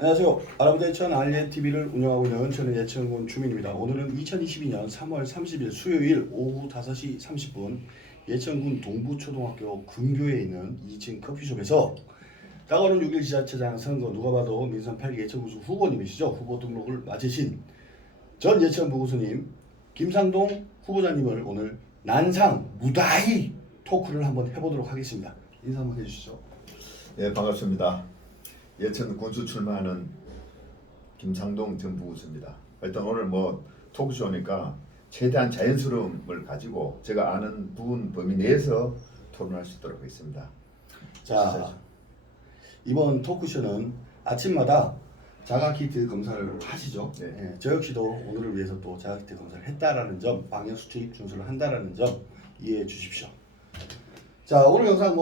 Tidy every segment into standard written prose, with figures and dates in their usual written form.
안녕하세요. 아랍대천 알리TV를 운영하고 있는 저는 예천군 주민입니다. 오늘은 2022년 3월 30일 수요일 오후 5시 30분 예천군 동부초등학교 근교에 있는 2층 커피숍에서 다가오는 6일 지자체장 선거 누가 봐도 민선 8기 예천군수 후보님이시죠. 후보 등록을 마치신 전 예천부구수님 김상동 후보자님을 오늘 난상 무다히 토크를 한번 해보도록 하겠습니다. 인사 한번 해주시죠. 예, 반갑습니다. 예천 군수 출마하는 김상동 전 부구수입니다. 일단 오늘 토크쇼니까 최대한 자연스러움을 가지고 제가 아는 부분 범위 내에서 토론할 수 있도록 하겠습니다. 자, 이번 토크쇼는 아침마다 자가키트 검사를 하시죠. 네. 예, 저 역시도 오늘을 위해서 또 자가키트 검사를 했다라는 점, 방역수칙 준수를 한다라는 점 이해해 주십시오. 자, 오늘 영상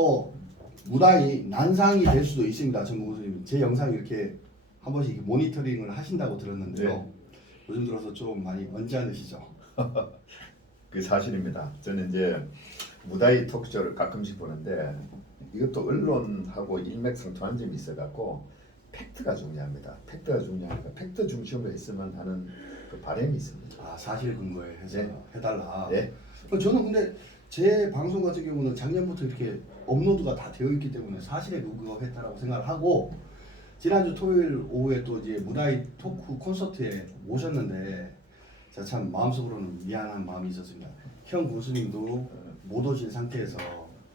무다히 난상이 될 수도 있습니다. 전무교수님, 제 영상 이렇게 한 번씩 모니터링을 하신다고 들었는데요. 네. 요즘 들어서 좀 많이 언짢으시죠? 그 사실입니다. 저는 이제 무다히 토크쇼를 가끔씩 보는데 이것도 언론하고 일맥상통한 점이 있어갖고 팩트가 중요합니다. 팩트가 중요하니까 팩트 중심으로 했으면 하는 그 바람이 있습니다. 아, 사실 근거에 해서 네. 해달라. 네. 저는 근데 제 방송 같은 경우는 작년부터 이렇게 업로드가 다 되어 있기 때문에 사실에 근거했다라고 생각을 하고, 지난주 토요일 오후에 또 이제 무다히 토크 콘서트에 모셨는데 제가 참 마음속으로는 미안한 마음이 있었습니다. 형 군수님도 못 오신 상태에서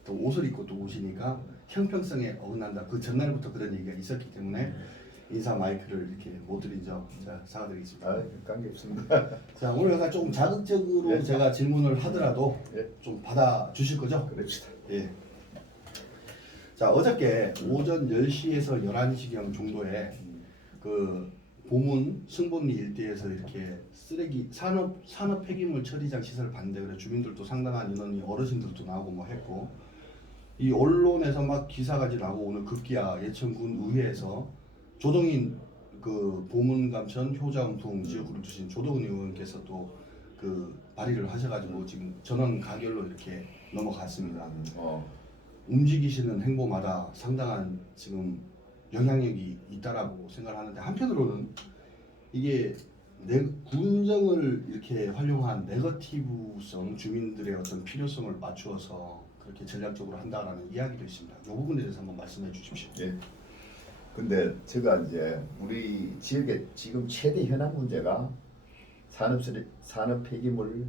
또 옷을 입고 또 오시니까 형평성에 어긋난다. 그 전날부터 그런 얘기가 있었기 때문에 인사 마이크를 이렇게 못 드린 점 제가 사과드리겠습니다. 아, 관계 없습니다. 자, 오늘 약간 조금 자극적으로 네. 제가 질문을 하더라도 네. 좀 받아 주실 거죠? 그럽시다. 예. 자, 어저께 오전 10시에서 11시경 정도에 그 보문 승본리 일대에서 이렇게 쓰레기 산업 폐기물 처리장 시설 반대, 그래 주민들도 상당한 인원이, 어르신들도 나오고 했고, 이 언론에서 막 기사가 나고 오늘 급기야 예천군 의회에서 조동인 그 보문감천 효자음풍 지역구를 두신 조동인 의원께서 또 그 발의를 하셔가지고 지금 전원 가결로 이렇게 넘어갔습니다. 움직이시는 행보마다 상당한 지금 영향력이 있다라고 생각하는데, 한편으로는 이게 군정을 이렇게 활용한 네거티브성, 주민들의 어떤 필요성을 맞추어서 그렇게 전략적으로 한다라는 이야기도 있습니다. 이 부분에 대해서 한번 말씀해 주십시오. 예. 근데 제가 이제 우리 지역의 지금 최대 현안 문제가 산업 폐기물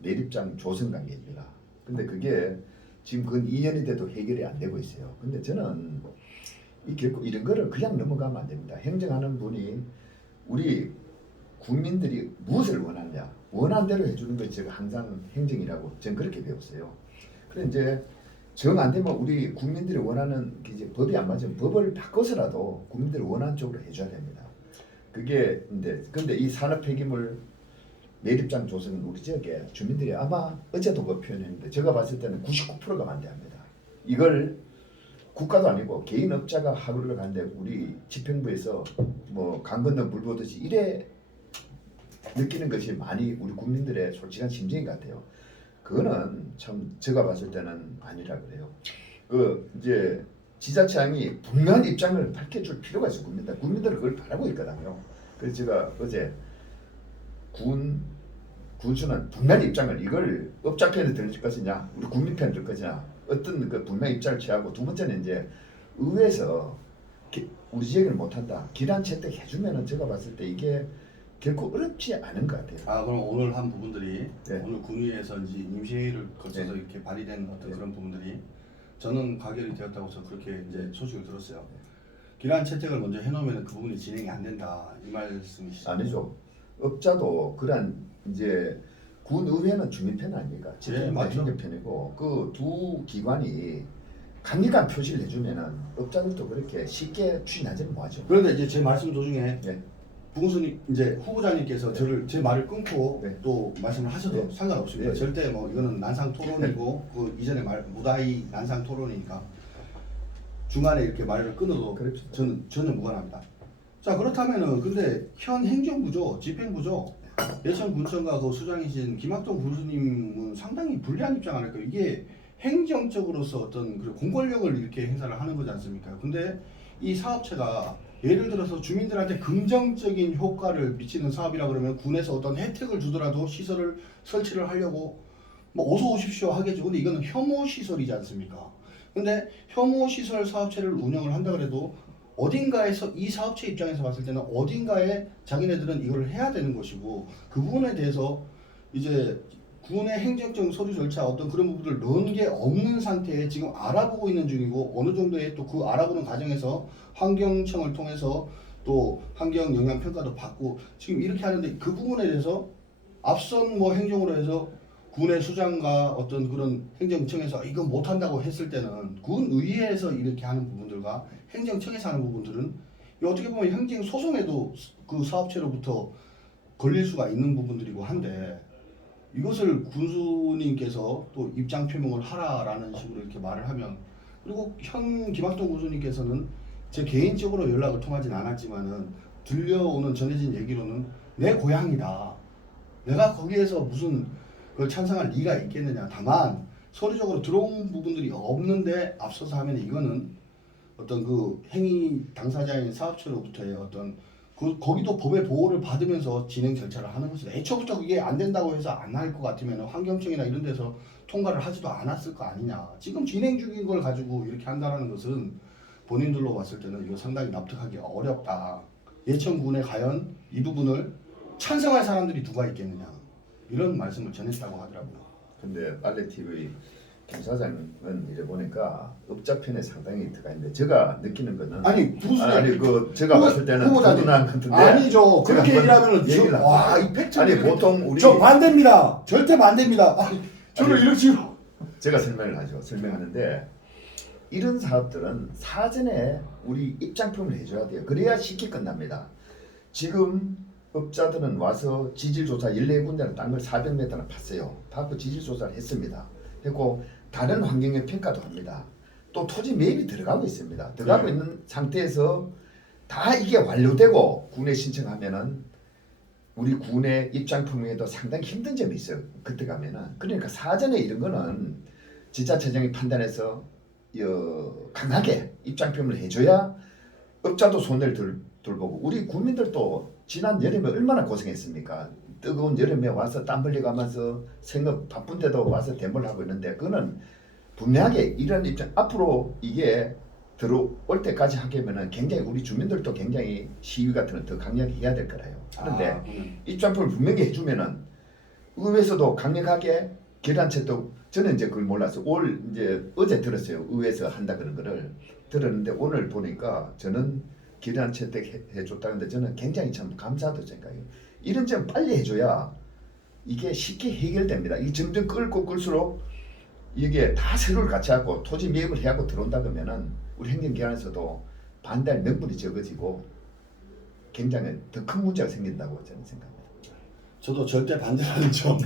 매립장 조성 단계입니다. 근데 그게 지금 근 2년이 돼도 해결이 안 되고 있어요. 근데 저는 결국 이런 거를 그냥 넘어가면 안 됩니다. 행정하는 분이 우리 국민들이 무엇을 원하냐, 원하는 대로 해주는 것이 제가 항상 행정이라고 저는 그렇게 배웠어요. 그래 이제 정 안 되면 우리 국민들이 원하는 이제 법이 안 맞으면 법을 바꿔서라도 국민들이 원하는 쪽으로 해줘야 됩니다. 그게 근데 이 산업 폐기물 매립장 조성은 우리 지역에 주민들이 아마 어제도 그 표현했는데 제가 봤을 때는 99%가 반대합니다. 이걸 국가도 아니고 개인 업자가 하루를 가는데 우리 집행부에서 강 건너 물 보듯이 이래 느끼는 것이 많이 우리 국민들의 솔직한 심정인 것 같아요. 그거는 참 제가 봤을 때는 아니라 그래요. 그 이제 지자체장이 분명한 입장을 밝혀줄 필요가 있어요. 국민들은 그걸 바라고 있거든요. 그래서 제가 어제 군수는 분명한 입장을, 이걸 업자 편에 들 것이냐 우리 국민 편에 들 것이냐 어떤 그 분명한 입장을 취하고, 두 번째는 이제 의회에서 우리 지역을 못한다 기란 채택 해주면은 제가 봤을 때 이게 결코 어렵지 않은 것 같아요. 아, 그럼 오늘 한 부분들이 네. 오늘 군의회에서 이제 임시회의를 거쳐서 네. 이렇게 발의된 어떤 네. 그런 부분들이 저는 가결이 되었다고 해서 그렇게 이제 소식을 들었어요. 기란 채택을 먼저 해놓으면 그 부분이 진행이 안 된다, 이 말씀이시죠? 아니죠. 업자도 그런 이제 군의회는 주민 편 아닙니까? 네, 맞죠. 행정 편이고 그 두 기관이 강력한 표시를 해주면은 업자들도 그렇게 쉽게 추진하지는 못하죠. 그런데 이제 제 말씀 도중에 네. 부군수님 이제 후보자님께서 네. 제 말을 끊고 네. 또 말씀을 하셔도 네. 상관없습니다. 네. 절대 이거는 난상 토론이고 그 이전에 무다히 난상 토론이니까 중간에 이렇게 말을 끊어도 그렇죠. 저는 전혀 무관합니다. 자, 그렇다면은 근데 현 행정부죠, 집행부죠, 예천군청과 그 수장이신 김학동 군수님은 상당히 불리한 입장 아닐까요? 이게 행정적으로서 어떤 그 공권력을 이렇게 행사를 하는 거지 않습니까? 근데 이 사업체가 예를 들어서 주민들한테 긍정적인 효과를 미치는 사업이라 그러면 군에서 어떤 혜택을 주더라도 시설을 설치를 하려고 뭐 어서 오십시오 하겠죠. 근데 이거는 혐오 시설이지 않습니까? 근데 혐오 시설 사업체를 운영을 한다 그래도 어딘가에서 이 사업체 입장에서 봤을 때는 어딘가에 자기네들은 이걸 해야 되는 것이고 그 부분에 대해서 이제 군의 행정적 서류 절차 어떤 그런 부분들 넣은 게 없는 상태에 지금 알아보고 있는 중이고 어느 정도의 또 그 알아보는 과정에서 환경청을 통해서 또 환경 영향 평가도 받고 지금 이렇게 하는데 그 부분에 대해서 앞선 뭐 행정으로 해서 군의 수장과 어떤 그런 행정청에서 이거 못한다고 했을 때는 군의회에서 이렇게 하는 부분들과 행정청에서 하는 부분들은 이 어떻게 보면 행정 소송에도 그 사업체로부터 걸릴 수가 있는 부분들이고 한데 이것을 군수님께서 또 입장 표명을 하라라는 식으로 이렇게 말을 하면 그리고 현 김학동 군수님께서는 제 개인적으로 연락을 통하진 않았지만은 들려오는 전해진 얘기로는 내 고향이다. 내가 거기에서 무슨 그걸 찬성할 리가 있겠느냐. 다만 서류적으로 들어온 부분들이 없는데 앞서서 하면 이거는 어떤 그 행위 당사자인 사업체로부터의 어떤 거기도 법의 보호를 받으면서 진행 절차를 하는 것이다. 애초부터 그게 안 된다고 해서 안 할 것 같으면 환경청이나 이런 데서 통과를 하지도 않았을 거 아니냐. 지금 진행 중인 걸 가지고 이렇게 한다는 것은 본인들로 봤을 때는 이거 상당히 납득하기 어렵다. 예천군에 과연 이 부분을 찬성할 사람들이 누가 있겠느냐. 이런 말씀을 전했다고 하더라고요. 근데 빨래TV 김 사장은 이래 보니까 업자편에 상당히 들어가 있는데 제가 느끼는 거는 아니 무슨 아니 그 제가 봤을 때는 후보자님. 두둔한 같은데 아니죠. 그렇게 얘기하면은 얘기를 와이 팩트 아니 보통 우리 저 반대입니다. 절대 반대입니다. 저를 이렇게 지금 제가 설명하는데 이런 사업들은 사전에 우리 입장표를 해줘야 돼요. 그래야 쉽게 끝납니다. 지금 업자들은 와서 지질조사 14군데는 딴 걸 400m나 팠어요. 팠고 지질조사를 했습니다. 했고 다른 환경의 평가도 합니다. 또 토지 매입이 들어가고 있습니다. 들어가고 있는 상태에서 다 이게 완료되고 군에 신청하면은 우리 군의 입장 표명에도 상당히 힘든 점이 있어요. 그때 가면은 그러니까 사전에 이런 거는 지자체장이 판단해서 강하게 입장 표명을 해줘야 업자도 손해를 덜 보고 우리 국민들도 지난 여름에 얼마나 고생했습니까? 뜨거운 여름에 와서 땀 흘려가면서 생업 바쁜데도 와서 대모를 하고 있는데 그거는 분명하게 이런 입장 앞으로 이게 들어올 때까지 하려면은 굉장히 우리 주민들도 굉장히 시위 같은 거 더 강력히 해야 될 거라요. 그런데 입장표를 분명히 해주면은 의회에서도 강력하게 계란채도 저는 이제 그걸 몰랐어요. 이제 어제 들었어요. 의회에서 한다 그런 거를 들었는데 오늘 보니까 저는 계란 채택 해줬다는데 저는 굉장히 참 감사하다고 생각해요. 이런 점 빨리 해줘야 이게 쉽게 해결됩니다. 이 점점 끌고 끌수록 이게 다 서류를 같이 하고 토지 매입을 해갖고 들어온다 그러면은 우리 행정기관에서도 반대할 명분이 적어지고 굉장히 더 큰 문제가 생긴다고 저는 생각합니다. 저도 절대 반대라는 점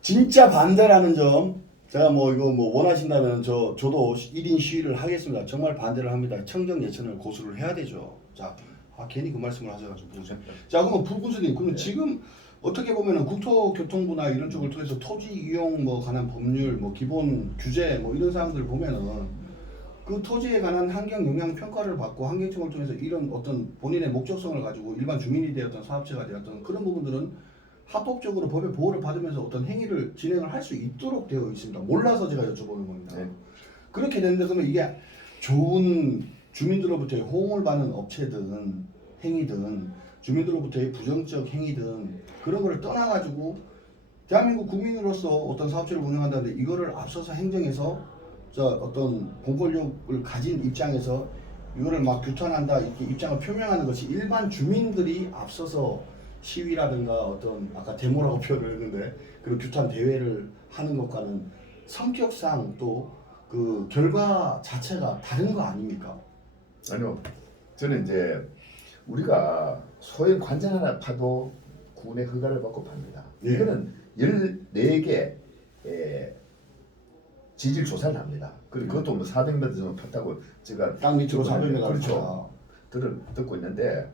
진짜 반대라는 점 제가 뭐 이거 뭐 원하신다면 저도 1인 시위를 하겠습니다. 정말 반대를 합니다. 청정 예천을 고수를 해야 되죠. 자, 괜히 그 말씀을 하셔가지고 자 그러면 부군수님 그러면 지금 어떻게 보면은 국토교통부나 이런 쪽을 통해서 토지 이용 뭐 관한 법률 뭐 기본 규제 뭐 이런 사항들을 보면은 그 토지에 관한 환경 영향 평가를 받고 환경청을 통해서 이런 어떤 본인의 목적성을 가지고 일반 주민이 되었던 사업체가 되었던 그런 부분들은 합법적으로 법의 보호를 받으면서 어떤 행위를 진행을 할 수 있도록 되어 있습니다. 몰라서 제가 여쭤보는 겁니다. 네. 그렇게 되는데 그러면 이게 좋은 주민들로부터의 호응을 받는 업체든 행위든 주민들로부터의 부정적 행위든 그런 거를 떠나가지고 대한민국 국민으로서 어떤 사업체를 운영한다는데 이거를 앞서서 행정에서 어떤 공권력을 가진 입장에서 이거를 막 규탄한다 이렇게 입장을 표명하는 것이 일반 주민들이 앞서서 시위라든가 어떤 아까 데모라고 표현을 했는데 그런 규탄 대회를 하는 것과는 성격상 또 그 결과 자체가 다른 거 아닙니까? 아니요. 저는 이제 우리가 소형 관전 하나 파도 군의 허가를 받고 팝니다. 예. 이거는 14개 지질 조사를 합니다. 그리고 그것도 뭐 400m 정도 팠다고 제가 땅 밑으로 400m 그렇죠. 듣고 있는데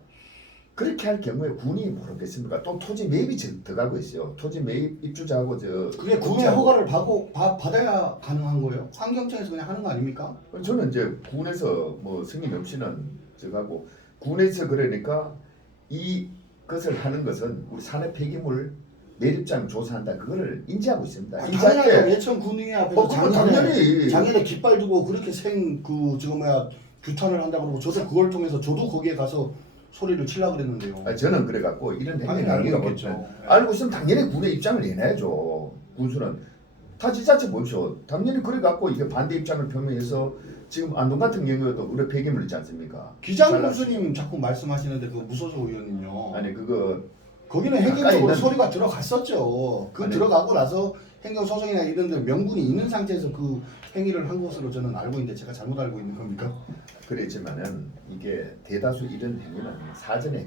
그렇게 할 경우에 군이 모르겠습니까? 또 토지 매입이 들어가고 있어요. 토지 매입 입주자하고 그게 군의 허가를 받아야 가능한 거예요? 환경청에서 그냥 하는 거 아닙니까? 저는 이제 군에서 뭐 승인 없이는 저하고 군에서 그러니까 이것을 하는 것은 우리 산업 폐기물 내립장 조사한다 그거를 인지하고 있습니다. 인지할 당연하죠. 때 예천 군의회 앞에서 그거 당연히 작년에 깃발 두고 그렇게 지금 규탄을 한다고 그러고 저도 그걸 통해서 저도 거기에 가서 소리를 치려고 그랬는데요. 저는 그래갖고 이런 당연히 행위를 알고 알고 있겠죠. 알고 있으면 당연히 군의 입장을 내놔야죠. 군수는 다 지자체 보십시오. 당연히 그래갖고 이게 반대 입장을 표명해서 지금 안동 같은 경우에도 우리 폐기물 있지 않습니까? 기장 교수님 자꾸 말씀하시는데 그 무소속 의원님요. 아니 그거 거기는 가까이 행정적으로 있는- 소리가 들어갔었죠. 그 아니, 들어가고 나서 행정소송이나 이런 데 명분이 있는 상태에서 그 행위를 한 것으로 저는 알고 있는데 제가 잘못 알고 있는 겁니까? 그랬지만은 이게 대다수 이런 행위는 사전에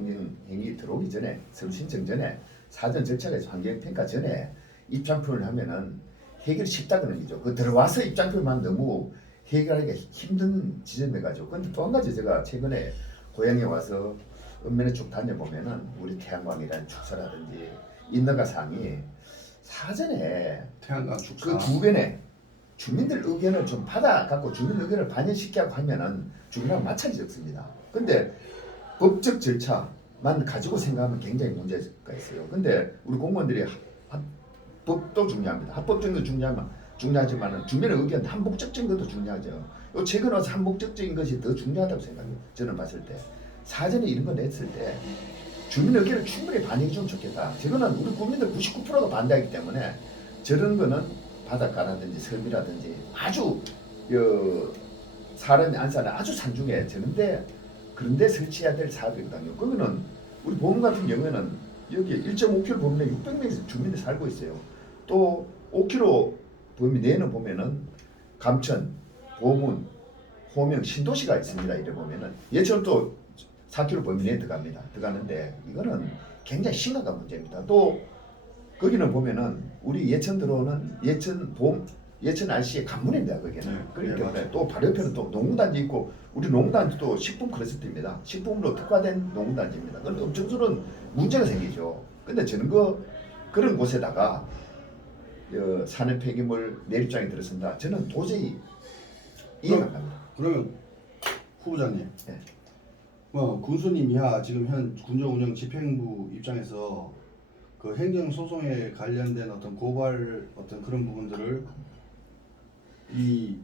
행위 들어오기 전에 서류 신청 전에 사전 절차가 있어 환경평가 전에 입장표를 하면은 해결이 쉽다는 얘기죠. 그 들어와서 입장표만 너무 해결하기가 힘든 지점에 가지고. 근데 또 한 가지 제가 최근에 고향에 와서 읍면에 쭉 다녀보면은 우리 태양광이라는 축사라든지 인허가 사항이 사전에 태양광 축사. 그 주변에 주민들 의견을 좀 받아 갖고 주민 의견을 반영시키고 하면은 주민하고 마찰이 적습니다. 근데 법적 절차만 가지고 생각하면 굉장히 문제가 있어요. 근데 우리 공무원들이 법도 중요합니다. 합법적도 중요하지만 주민의 의견 한복적인 것도 중요하죠. 요 최근 와서 한복적인 것이 더 중요하다고 생각해요. 저는 봤을 때 사전에 이런 거 냈을 때 주민 의견을 충분히 반영해 주면 좋겠다. 저거는 우리 국민들 99%가 반대하기 때문에 저런 거는 바닷가라든지 섬이라든지 아주 사람이 안 사는 아주 산중에 저런데 그런데 설치해야 될 사업이거든요. 그거는 우리 보험 같은 경우에는 여기 1.5km 범위에 600명의 주민이 살고 있어요. 또 5km 범위 내는 보면은 감천, 보문, 호명, 신도시가 있습니다. 이래 보면은 예천 또 4km 범위 내에 들어가는데 이거는 굉장히 심각한 문제입니다. 또 거기는 보면은 우리 예천 들어오는 예천 RC의 관문입니다. 거기는. 네, 그렇기 네, 때문에 맞아요. 또 바로 옆에는 또 농구단지 있고 우리 농구단지도 식품 클러스터입니다. 식품으로 특화된 농구단지입니다. 그런데 엄청스러운 문제가 생기죠. 근데 저는 그런 곳에다가 산업 폐기물 내립장에 들어선다. 저는 도저히 이해가 안 갑니다. 그러면 후보자님, 네. 군수님이야 지금 현 군정운영 집행부 입장에서 그 행정소송에 관련된 어떤 고발 어떤 그런 부분들을 이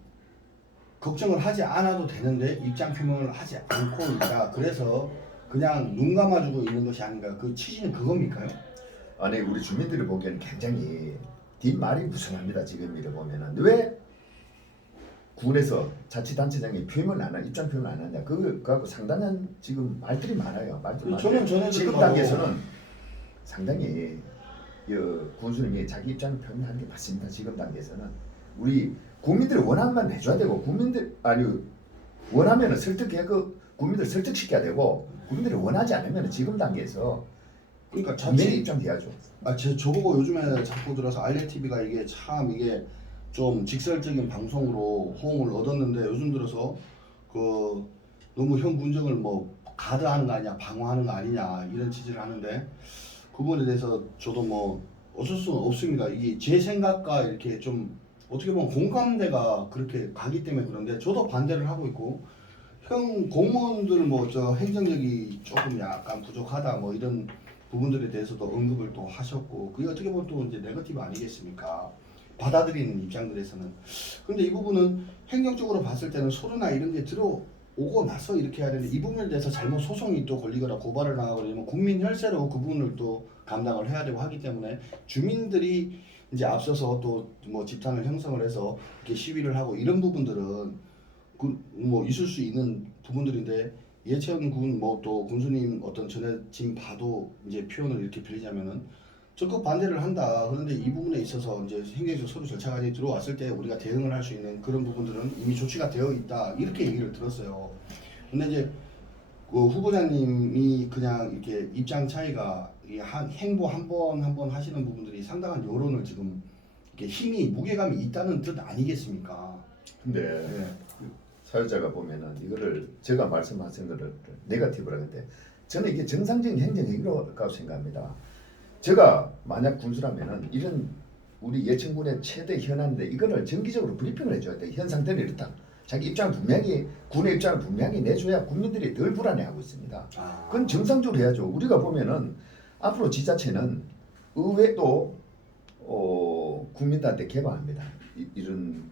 걱정을 하지 않아도 되는데 입장 표명을 하지 않고 있다. 그래서 그냥 눈 감아주고 있는 것이 아닌가. 그 취지는 그겁니까요? 아니 우리 주민들이 보기에는 굉장히 뒷말이 무성합니다. 지금 이래 보면은 왜 군에서 자치단체장이 표현을 안 한, 입장 표현을 안 한다. 그거하고 상당한 지금 말들이 많아요. 저는 전에 지금 들어가고- 단계에서는 상당히 군수님이 자기 입장을 표명하는 게 맞습니다. 지금 단계에서는 우리 국민들이 원하면 해줘야 되고 원하면은 국민들 설득시켜야 되고 국민들이 원하지 않으면 지금 단계에서 그러니까 국민의 입장 돼야죠. 저보고 요즘에 자꾸 들어서 알레TV가 이게 좀 직설적인 방송으로 호응을 얻었는데 요즘 들어서 그 너무 현 군정을 뭐 가드하는 거 아니냐, 방어하는 거 아니냐 이런 취지를 하는데 그 부분에 대해서 저도 뭐 어쩔 수는 없습니다. 이게 제 생각과 이렇게 좀 어떻게 보면 공감대가 그렇게 가기 때문에 그런데 저도 반대를 하고 있고 형 공무원들 뭐 저 행정력이 조금 약간 부족하다 뭐 이런 부분들에 대해서도 언급을 또 하셨고 그게 어떻게 보면 또 이제 네거티브 아니겠습니까? 받아들이는 입장들에서는. 근데 이 부분은 행정적으로 봤을 때는 서류나 이런 게 들어오고 나서 이렇게 해야 되는데 이 부분에 대해서 잘못 소송이 또 걸리거나 고발을 나가거나 이러면 국민 혈세로 그 부분을 또 감당을 해야 되고 하기 때문에 주민들이 이제 앞서서 또 뭐 집단을 형성을 해서 이렇게 시위를 하고 이런 부분들은 뭐 있을 수 있는 부분들인데 예천군 뭐 또 군수님 어떤 전해진 바도 이제 표현을 이렇게 빌리자면은 적극 반대를 한다. 그런데 이 부분에 있어서 이제 행정적 서류 절차가 들어왔을 때 우리가 대응을 할 수 있는 그런 부분들은 이미 조치가 되어 있다. 이렇게 얘기를 들었어요. 근데 이제 그 후보자님이 그냥 이렇게 입장 차이가 이 행보 한 번 하시는 부분들이 상당한 여론을 지금 이렇게 힘이 무게감이 있다는 뜻 아니겠습니까? 근데 네. 사회자가 보면은 이거를 제가 말씀하신 거를 네거티브라고 했는데 저는 이게 정상적인 행정행위라고 생각합니다. 제가 만약 군수라면은 이런 우리 예천군의 최대 현안인데 이거를 정기적으로 브리핑을 해줘야 돼. 현 상태는 이렇다. 자기 입장을 분명히 군의 입장을 분명히 내줘야 국민들이 덜 불안해하고 있습니다. 아. 그건 정상적으로 해야죠. 우리가 보면은 앞으로 지자체는 의회도 국민들한테 개방합니다. 이런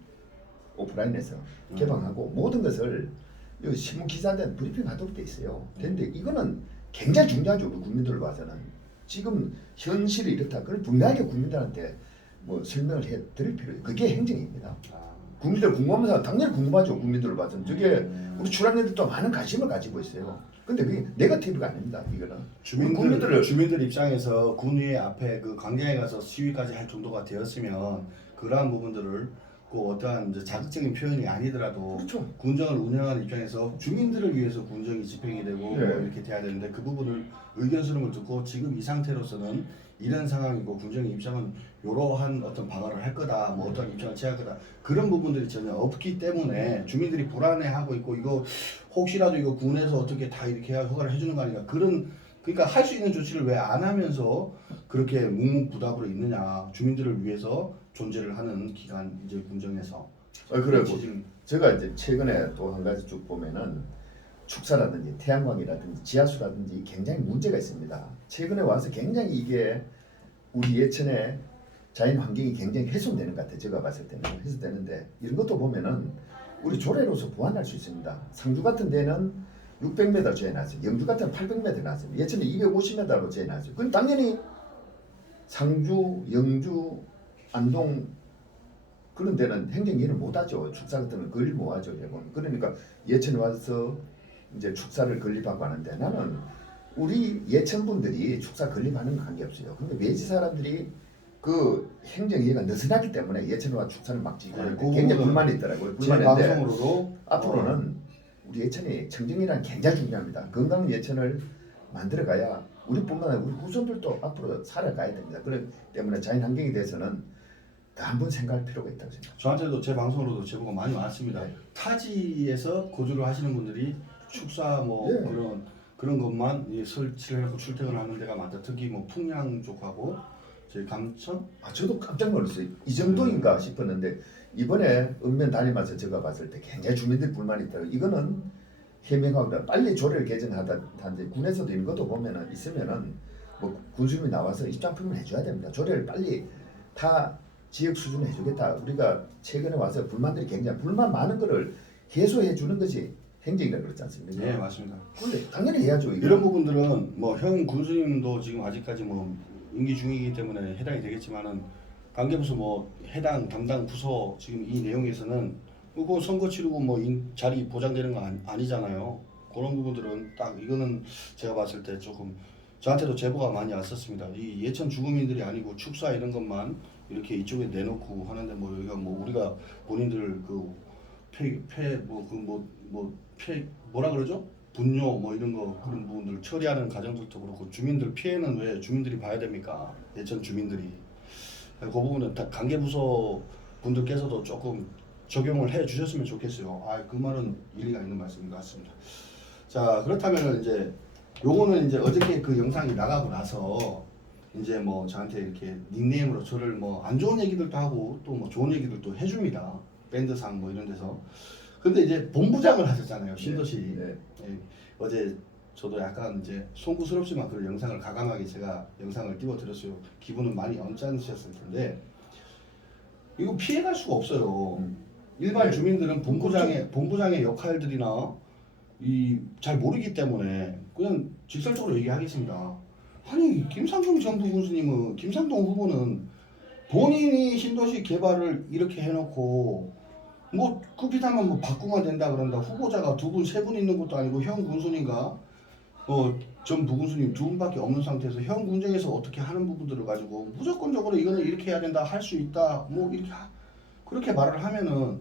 오프라인에서 개방하고 모든 것을 이 신문 기자한테 브리핑하도록 돼 있어요. 그런데 이거는 굉장히 중요하죠. 우리 국민들로 봐서는 지금 현실이 이렇다. 그걸 분명하게 국민들한테 뭐 설명을 해 드릴 필요. 그게 행정입니다. 아. 국민들 궁금하면 당연히 궁금하죠. 국민들로 봐서는 저게 우리 출연자들도 많은 관심을 가지고 있어요. 근데 그게 네거티브가 아닙니다. 이거는 주민들 입장에서 군위 앞에 그 광장에 가서 시위까지 할 정도가 되었으면 그러한 부분들을 그 어떠한 이제 자극적인 표현이 아니더라도 그렇죠. 군정을 운영하는 입장에서 주민들을 위해서 군정이 집행이 되고 네. 뭐 이렇게 돼야 되는데 그 부분을 의견 수렴을 듣고 지금 이 상태로서는 이런 상황이고 군정의 입장은 이러한 어떤 방어를 할 거다, 뭐 어떤 입장을 취할 거다 그런 부분들이 전혀 없기 때문에 주민들이 불안해하고 있고 이거 혹시라도 이거 군에서 어떻게 다 이렇게 허가를 해주는 거 아닌가 그런 그러니까 할 수 있는 조치를 왜 안 하면서 그렇게 묵묵부답으로 있느냐 주민들을 위해서 존재를 하는 기관 이제 군정에서 그래고 지금 제가 이제 최근에 또 한 가지 쭉 보면은 축사라든지 태양광이라든지 지하수라든지 굉장히 문제가 있습니다. 최근에 와서 굉장히 이게 우리 예천의 자연 환경이 굉장히 훼손되는 것 같아요. 제가 봤을 때는 훼손되는데 이런 것도 보면은 우리 조례로서 보완할 수 있습니다. 상주 같은 데는 600m 제해놨어요. 영주 같은 800m 놨어요. 예천에 250m로 제해놨어요. 그건 당연히 상주, 영주, 안동 그런 데는 행정 일을 못하죠. 축사 같은 건 건립 못하죠. 그러니까 예천에 와서 이제 축사를 건립하고 하는데 나는 우리 예천 분들이 축사 건립하는 건 관계없어요. 근데 외지 사람들이 그 행정위가 느슨하기 때문에 예천에 와 축사를 막 지고 하는데 그 굉장히 부분은 불만이 있더라고요. 제 불만인데 방송으로도 앞으로는 우리 예천이 청정이란 굉장히 중요합니다. 건강한 예천을 만들어가야 우리뿐만 아니라 우리 후손들도 앞으로 살아가야 됩니다. 그렇기 때문에 자연 환경에 대해서는 더 한 번 생각할 필요가 있다고 생각합니다. 저한테도 제 방송으로도 제보가 많이 왔습니다. 네. 타지에서 거주를 하시는 분들이 축사 뭐 네. 그런 것만 설치를 하고 출퇴근하는 데가 많다. 특히 뭐 풍양 쪽하고 저희 감천 저도 깜짝 놀랐어요. 이 정도인가 싶었는데 이번에 읍면 다니면서 제가 봤을 때 굉장히 주민들 불만이 있더라고요. 이거는 해명하고 빨리 조례를 개정하다는데 군에서도 이런 것도 보면은 있으면은 뭐 군수님이 나와서 입장표명을 해줘야 됩니다. 조례를 빨리 다 지역 수준에 해주겠다. 우리가 최근에 와서 불만들이 굉장히 불만 많은 거를 해소해 주는 것이 행정이라 그렇지 않습니까? 네 맞습니다. 근데 당연히 해야죠. 이거. 이런 부분들은 뭐 형 군수님도 지금 아직까지 뭐 임기 중이기 때문에 해당이 되겠지만은 관계부서 뭐 해당 담당 부서 지금 이 내용에서는 그 선거 치르고 뭐 자리 보장되는 거 아니잖아요. 그런 부분들은 딱 이거는 제가 봤을 때 조금 저한테도 제보가 많이 왔었습니다. 이 예천 주거민들이 아니고 축사 이런 것만 이렇게 이쪽에 내놓고 하는데 뭐 여기가 뭐 우리가 본인들 뭐라 그러죠? 분뇨 뭐 이런 거 그런 부분들 처리하는 과정들도 그렇고 주민들 피해는 왜 주민들이 봐야 됩니까? 예천 주민들이 그 부분은 다 관계부서 분들께서도 조금 적용을 해 주셨으면 좋겠어요. 그 말은 일리가 있는 말씀인 것 같습니다. 자 그렇다면 이제 요거는 이제 어저께 그 영상이 나가고 나서 이제 뭐 저한테 이렇게 닉네임으로 저를 뭐 안 좋은 얘기들도 하고 또 뭐 좋은 얘기들도 해줍니다. 밴드상 뭐 이런 데서. 근데 이제 본부장을 하셨잖아요. 신도시. 네. 예, 어제 저도 약간 이제 송구스럽지만 그 영상을 가감하게 제가 영상을 띄워드렸어요. 기분은 많이 언짢으셨을 텐데 이거 피해갈 수가 없어요. 일반 네. 주민들은 본부장의 역할들이나 잘 모르기 때문에 그냥 직설적으로 얘기하겠습니다. 아니 김상동 정부 군수님은 김상동 후보는 본인이 신도시 개발을 이렇게 해놓고 뭐 급히다만 뭐 바꾸면 된다 그런다. 후보자가 두 분, 세 분 있는 것도 아니고 형 군수님과 전 부군수님 두 분밖에 없는 상태에서 형 군정에서 어떻게 하는 부분들을 가지고 무조건적으로 이거는 이렇게 해야 된다, 할 수 있다, 뭐 이렇게 그렇게 말을 하면은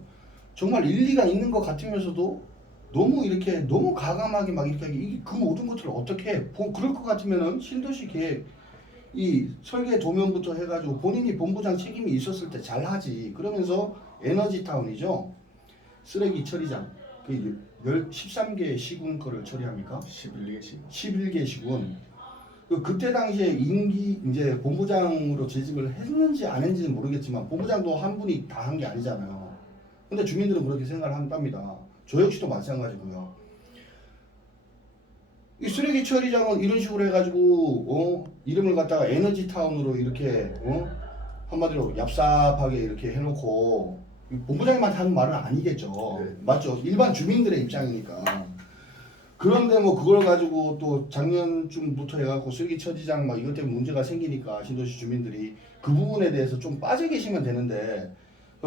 정말 일리가 있는 것 같으면서도 너무 가감하게 막 이렇게 그 모든 것들을 어떻게 그럴 것 같으면은 신도시 계획 이 설계 도면부터 해가지고 본인이 본부장 책임이 있었을 때 잘하지. 그러면서 에너지타운이죠. 쓰레기 처리장. 그 13개 시군 거를 처리합니까? 11개 시. 11개 시군. 그때 당시에 임기 이제 본부장으로 재직을 했는지 안 했는지는 모르겠지만 본부장도 한 분이 다 한 게 아니잖아요. 근데 주민들은 그렇게 생각을 한답니다. 저 역시도 마찬가지고요. 이 쓰레기 처리장은 이런 식으로 해가지고 이름을 갖다가 에너지타운으로 이렇게 한마디로 얍삽하게 이렇게 해놓고 본부장님한테 하는 말은 아니겠죠. 네. 맞죠? 일반 주민들의 입장이니까. 그런데 뭐 그걸 가지고 또 작년쯤부터 해갖고 쓰레기 처리장 막 이것 때문에 문제가 생기니까 신도시 주민들이 그 부분에 대해서 좀 빠져 계시면 되는데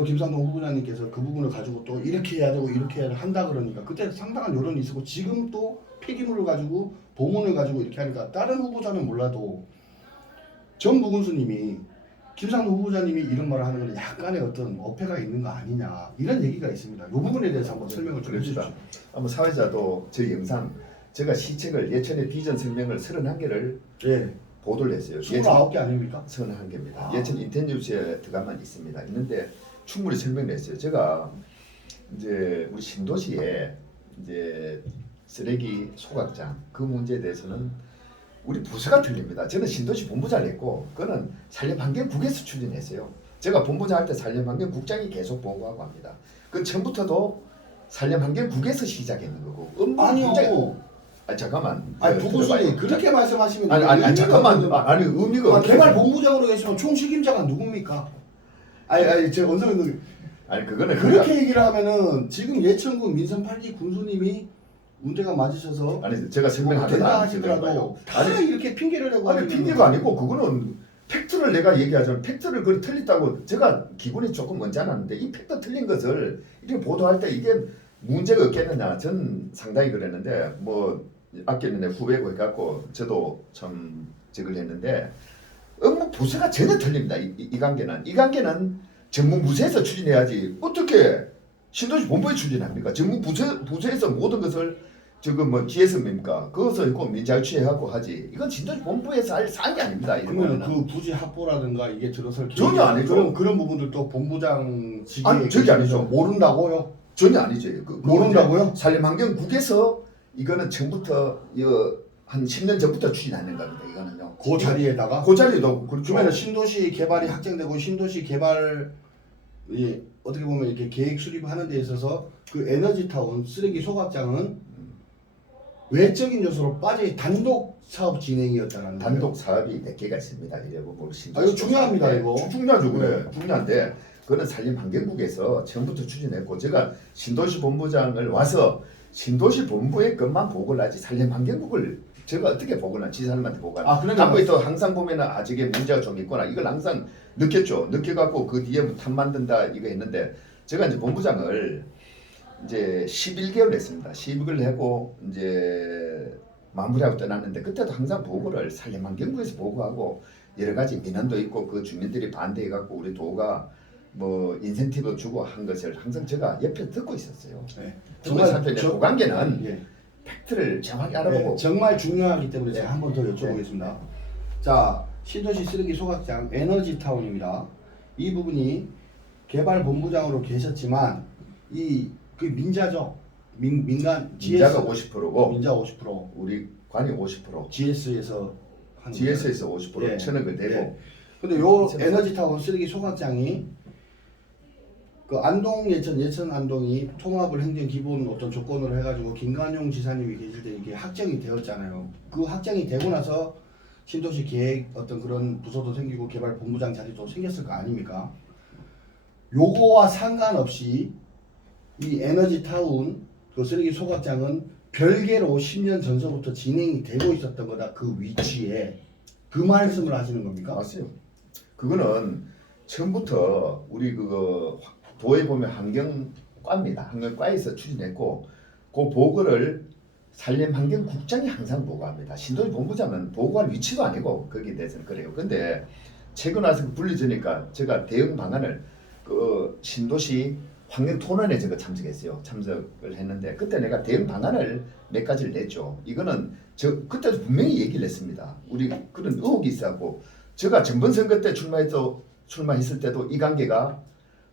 김상동 후보자님께서 그 부분을 가지고 또 이렇게 해야 되고 이렇게 한다 그러니까 그때 상당한 여론이 있었고 지금 또 폐기물을 가지고 보문을 가지고 이렇게 하니까 다른 후보자는 몰라도 정무군수님이 김상동 후보자님이 이런 말을 하는 건 약간의 어떤 어폐가 있는 거 아니냐 이런 얘기가 있습니다. 이 부분에 대해서 한번 설명을 좀 해주십시오. 아마 사회자도 저희 영상 제가 시책을 예천의 비전 설명을 31개를 예, 보도를 했어요. 29개 아닙니까? 31개입니다. 아. 예천 인터뉴스에 들어가만 있습니다. 있는데 충분히 설명을 했어요. 제가 이제 우리 신도시에 이제 쓰레기 소각장 그 문제에 대해서는 우리 부서가 틀립니다. 저는 신도시 본부장을 했고 그거는 산림환경국에서 추진했어요. 제가 본부장 할 때 산림환경국장이 계속 보고하고 합니다. 그 처음부터도 산림환경국에서 시작했는 거고 아니요. 아니 잠깐만. 아니 부부장님 그렇게 말씀하시면 아니 잠깐만. 아니 의미가 개발 본부장으로 계시면 총책임자가 누굽니까? 아니 제 원성은 아니 그거는 그렇게 얘기를 하면은 지금 예천군 민선 8기 군수님이 문제가 맞으셔서 아니 제가 설명하는 대단하시더라도 다 아니 이렇게 핑계를 대고 아니 핑계가 아니고 그거는 팩트를 내가 얘기하자면 팩트를 그 틀렸다고 제가 기분이 조금 언짢았는데 이 팩트 틀린 것을 이렇게 보도할 때 이게 문제가 없겠느냐 전 상당히 그랬는데 뭐 아끼는 내 후배고 해갖고 저도 참 저걸 했는데 업무 부서가 전혀 틀립니다. 이 관계는 전문부서에서 추진해야지 어떻게 신도시 본부에 추진합니까? 전문부서에서 모든 것을 지금 뭐 GS입니까? 그것을 꼭 민자유치해갖고 하지. 이건 신도시 본부에서 할 사안이 아닙니다. 그러면 그 부지 확보라든가 이게 들어설 전혀 아니죠. 그런 부분들도 본부장 직위에 아니, 저기 아니죠. 모른다고요? 전혀 아니죠. 모른다고요? 산림환경국에서 이거는 처음부터 한 10년 전부터 추진하는 겁니다. 이거는요. 그 자리에다가 그 자리도 그렇죠. 그러면 신도시 개발이 확정되고 신도시 개발이 어떻게 보면 이렇게 계획 수립하는 데 있어서 그 에너지타운 쓰레기 소각장은 외적인 요소로 빠져 단독 사업 진행이었다라는 단독 사업이 몇 개가 있습니다. 이래 보면 이거 중요합니다. 이거 중요하죠. 그래. 중요한데 그거는 산림환경국에서 처음부터 추진했고 제가 신도시 본부장을 와서 신도시 본부의 것만 보고를 하지 산림환경국을 제가 어떻게 보거나 지사님한테 보거나 그러면 또 항상 보면은 저게 문제가 좀 있구나 이걸 항상 느꼈죠. 느껴갖고 그 뒤에 뭐 탑 만든다 이거 했는데 제가 이제 본부장을 이제 11개월 했습니다. 11개월 하고 이제 마무리하고 떠났는데 그때도 항상 보고를 산림환경부에서 보고하고 여러 가지 민원도 있고 그 주민들이 반대해갖고 우리 도가 뭐 인센티브 주고 한 것을 항상 제가 옆에 듣고 있었어요. 네. 정말 그 관계는 예. 팩트를 정확히 알아보고 정말 중요하기 때문에 제가 한 번 더 여쭤보겠습니다. 자, 신도시 쓰레기 소각장 에너지타운입니다. 이 부분이 개발 본부장으로 계셨지만 그 민자죠. 민간 민자가 50%고 민자 50% 우리 관이 50% GS에서 GS에서 50% 예. 천억을 내고 근데 요 에너지타운 쓰레기 소각장이 그 안동 예천 안동이 통합을 행정 기본 어떤 조건으로 해가지고 김관용 지사님이 계실 때 이게 확정이 되었잖아요. 그 확정이 되고 나서 신도시 계획 어떤 그런 부서도 생기고 개발 본부장 자리도 생겼을 거 아닙니까? 요거와 상관없이 이 에너지타운 그 쓰레기 소각장은 별개로 10년 전서부터 진행이 되고 있었던 거다. 그 위치에 그 말씀을 하시는 겁니까? 맞아요. 그거는 처음부터 우리 그거 도에 보면 환경과입니다. 환경과에서 추진했고 그 보고를 산림환경국장이 항상 보고합니다. 신도시 본부장은 보고할 위치도 아니고 거기에 대해서는 그래요. 근데 최근 와서 불리지니까 제가 대응 방안을 그 신도시 환경토론에 제가 참석을 했는데 그때 내가 대응 방안을 몇 가지를 냈죠. 이거는 그때도 분명히 얘기를 했습니다. 우리 그런 의혹이 있었고 제가 전번 선거 때 출마했을 때도 이 관계가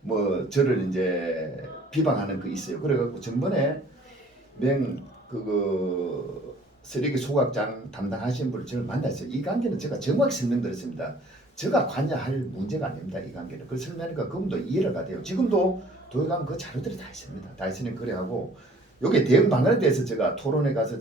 뭐 저를 이제 비방하는 거 있어요. 그래갖고 전번에 그 쓰레기 소각장 담당하신 분을 저를 만났어요. 이 관계는 제가 정확히 설명드렸습니다. 제가 관여할 문제가 아닙니다. 이 관계는. 그걸 설명하니까 그분도 이해가 돼요. 지금도 도에 가면 그 자료들이 다 있습니다. 다 있으니 그래 하고 요게 대응 방안에 대해서 제가 토론에 가서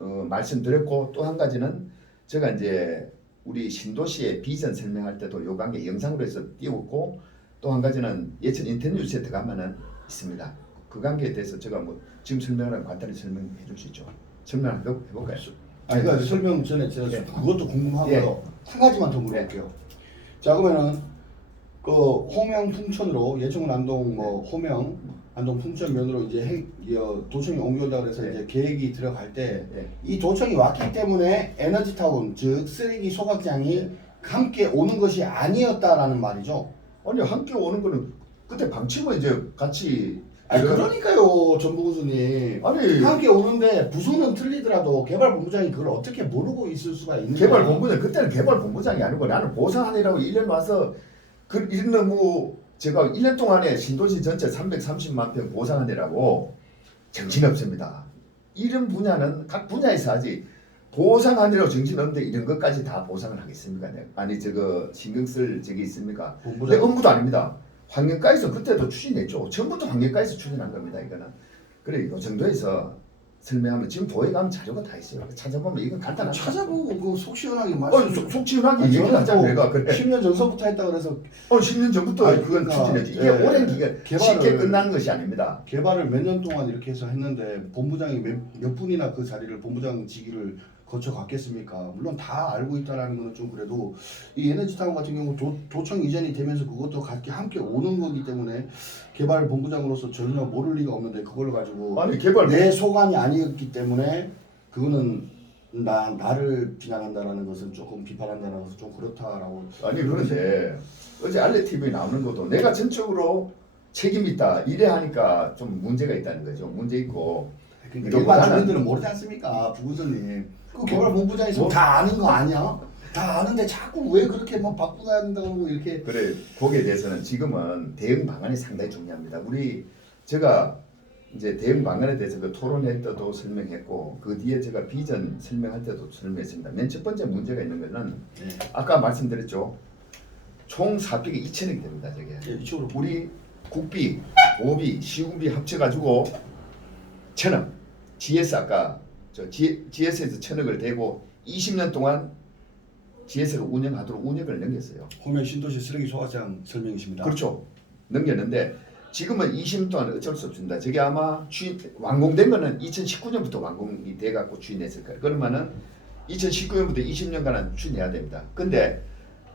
말씀드렸고 또 한 가지는 제가 이제 우리 신도시의 비전 설명할 때도 요 관계 영상으로 해서 띄웠고 또 한 가지는 예천 인터넷 뉴스에 들어가면은 있습니다. 그 관계에 대해서 제가 뭐 지금 설명하면 간단히 설명해 줄 수 있죠. 설명 한번 해볼까요? 아니 그러니까 설명 전에 제가 예. 그것도 궁금하고요. 예. 한 가지만 더 물어볼게요. 자 그러면은 그 호명 풍천으로 예천 안동 뭐 호명 안동 풍천 면으로 이제 도청이 옮겨온다 그래서 예. 이제 계획이 들어갈 때 이 예. 도청이 왔기 때문에 에너지타운 즉 쓰레기 소각장이 함께 오는 것이 아니었다라는 말이죠. 아니 함께 오는 거는 그때 방침은 이제 같이 아니 그러니까요 전부구수님 아니 함께 오는데 부서는 틀리더라도 개발본부장이 그걸 어떻게 모르고 있을 수가 있는 거야. 개발본부장 그때는 개발본부장이 아니고 나는 보상하느라고 1년 와서 그 일 너무 제가 1년 동안에 신도시 전체 330만 평 보상하느라고 정신없습니다. 이런 분야는 각 분야에서 하지 보상하느라고 정신없는데 이런 것까지 다 보상을 하겠습니까? 아니 저거 신경 쓸 적이 있습니까? 내 본부장 업무도 아닙니다. 환경과에서 그때도 추진했죠. 전부터 환경과에서 추진한 겁니다. 이거는 그래 이 정도에서 설명하면 지금 도에 가면 자료가 다 있어요. 찾아보면 이건 간단한 찾아보고 그 속 시원하게 말씀. 속 시원하게 얘기를 하자 내가 그래. 10년 전서부터 했다 그래서 10년 전부터 아니, 그건 그러니까, 추진했지. 이게 예, 오랜 기간 개발을- 쉽게 끝나는 것이 아닙니다. 개발을 몇 년 동안 이렇게 해서 했는데 본부장이 몇 분이나 그 자리를 본부장 직위를 거쳐 갔겠습니까? 물론 다 알고 있다라는 거는 좀 그래도 이 에너지타운 같은 경우 도청 이전이 되면서 그것도 같이 함께 오는 거기 때문에 개발 본부장으로서 전혀 모를 리가 없는데 그걸 가지고 아니 개발 내 소관이 아니었기 때문에 그거는 나를 비난한다라는 것은 조금 비판한다는 것은 좀 그렇다라고. 아니 그런데 어제 알레 TV에 나오는 것도 내가 전적으로 책임 있다 이래 하니까 좀 문제가 있다는 거죠. 문제 있고 그러니까 일반 주민들은 모르지 않습니까, 부군선님? 그 개발 본부장에서 다 아는 거 아니야? 다 아는데 자꾸 왜 그렇게 뭐 바꾸어야 된다고 이렇게. 그래 거기에 대해서는 지금은 대응 방안이 상당히 중요합니다. 제가 이제 대응 방안에 대해서 그 토론회 때도 설명했고 그 뒤에 제가 비전 설명할 때도 설명했습니다. 맨 첫 번째 문제가 있는 거는 아까 말씀드렸죠. 총 사업비가 2천억이 됩니다. 저게 이쪽으로 우리 국비, 오비, 시군비 합쳐가지고 1,000억. GS 아까 GS에서 1,000억을 대고 20년 동안 GS가 운영하도록 운영을 넘겼어요. 호명 신도시 쓰레기 소각장 설명이십니다. 그렇죠. 넘겼는데 지금은 20년 동안 어쩔 수 없습니다. 저게 아마 완공된 거는 2019년부터 완공이 돼갖고 추진했을 거예요. 그러면은 2019년부터 20년간은 추진해야 됩니다. 근데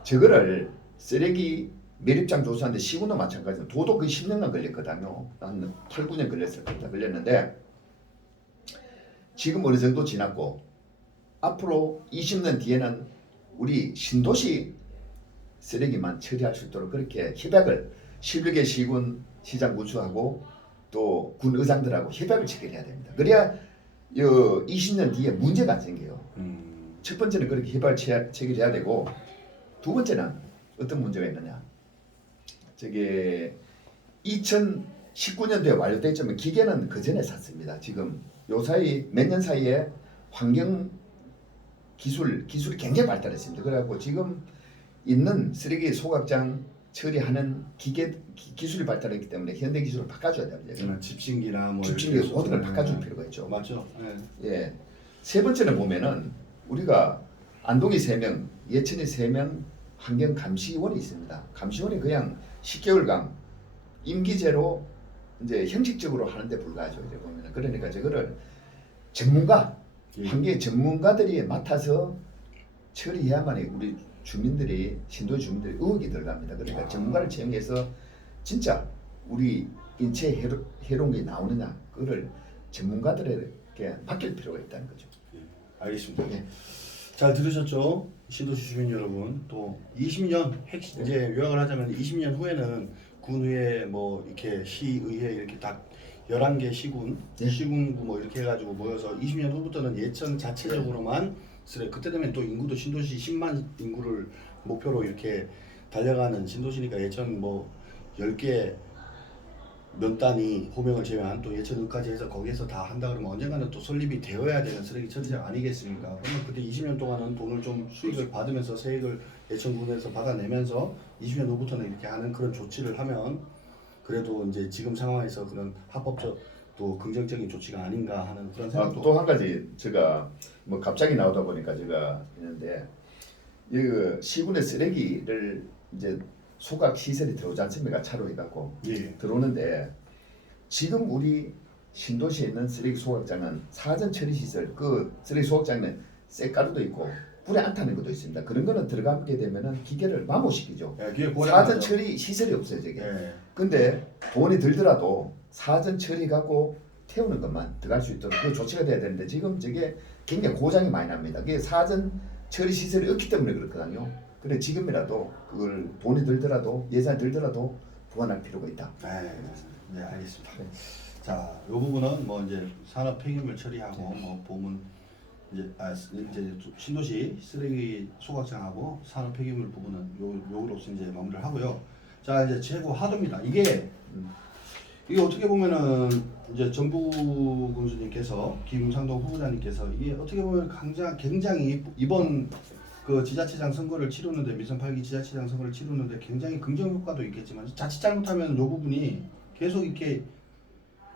저거를 쓰레기 매립장 조사하는데 시군도 마찬가지로 도도 거의 10년간 걸렸거든요. 한 8, 9년 걸렸을 겁니다. 걸렸는데 지금 어느 정도 지났고 앞으로 20년 뒤에는 우리 신도시 쓰레기만 처리할 수 있도록 그렇게 협약을 11개 시군 시장 군수하고 또 군 의장들하고 협약을 체결해야 됩니다. 그래야 20년 뒤에 문제가 안 생겨요. 첫 번째는 그렇게 협약을 체결해야 되고 두 번째는 어떤 문제가 있느냐. 저게 2019년도에 완료됐지만 기계는 그 전에 샀습니다. 지금 요 사이 몇 년 사이에 환경 기술이 굉장히 발달했습니다. 그래갖고 지금 있는 쓰레기 소각장 처리하는 기술이 발달했기 때문에 현대 기술을 바꿔줘야 됩니다. 집신기나 뭐 집신기 모든 걸 바꿔줄 필요가 있죠. 맞죠. 네. 예. 세 번째는 보면은 우리가 안동이 3명, 예천이 3명 환경감시원이 있습니다. 감시원이 그냥 10개월간 임기제로 이제 형식적으로 하는데 불과하죠. 이제 보면은 그러니까 저거를 전문가 환경 전문가들이 맡아서 처리해야만 우리 주민들이 신도 주민들이 의혹이 들어갑니다. 그러니까 전문가를 채용해서 진짜 우리 인체에 해로운 게 나오느냐 그거를 전문가들에게 맡길 필요가 있다는 거죠. 알겠습니다. 예. 잘 들으셨죠? 신도시 주민 여러분. 또 20년 이제 요약을 하자면 20년 후에는 군의회 뭐 이렇게 시의회 이렇게 딱 11개 시군, 네. 시군구 뭐 이렇게 해가지고 모여서 20년 후부터는 예천 자체적으로만 그때 되면 또 인구도 신도시 10만 인구를 목표로 이렇게 달려가는 신도시니까 예천 뭐 10개 면단이 호명을 제외한 또 예천을까지 해서 거기에서 다 한다 그러면 언젠가는 또 설립이 되어야 되는 쓰레기 처리장 아니겠습니까? 그러면 그때 20년 동안은 돈을 좀 수익을 받으면서 세액을 예천군에서 받아내면서 20년 후부터는 이렇게 하는 그런 조치를 하면 그래도 이제 지금 상황에서 그런 합법적 또 긍정적인 조치가 아닌가 하는 그런 생각도. 또 한 가지 제가 뭐 갑자기 나오다 보니까 제가 있는데 이 시군의 쓰레기를 이제 소각 시설이 들어오지 않습니까? 차로 해갖고 예. 들어오는데 지금 우리 신도시에 있는 쓰레기 소각장은 사전 처리 시설 그 쓰레기 소각장에는 쇳가루도 있고 불에 안 타는 것도 있습니다. 그런 거는 들어가게 되면은 기계를 마모시키죠. 예, 그게 사전 고장나죠. 처리 시설이 없어요 저게. 예. 근데 돈이 들더라도 사전 처리 갖고 태우는 것만 들어갈 수 있도록 그 조치가 돼야 되는데 지금 저게 굉장히 고장이 많이 납니다. 그게 사전 처리 시설이 없기 때문에 그렇거든요. 그래 지금이라도 그걸 돈이 들더라도 예산이 들더라도 보완할 필요가 있다. 네, 알겠습니다. 자, 이 부분은 뭐 이제 산업 폐기물 처리하고 뭐 보문 이제 신도시 쓰레기 소각장하고 산업 폐기물 부분은 요로서 이제 마무리를 하고요. 자, 이제 재고 하도입니다. 이게 어떻게 보면은 이제 전부 군수님께서 김상동 후보자님께서 이게 어떻게 보면 굉장히 이번 그 지자체장 선거를 치르는데 민선 8기 지자체장 선거를 치르는데 굉장히 긍정 효과도 있겠지만 자칫 잘못하면 이 부분이 계속 이렇게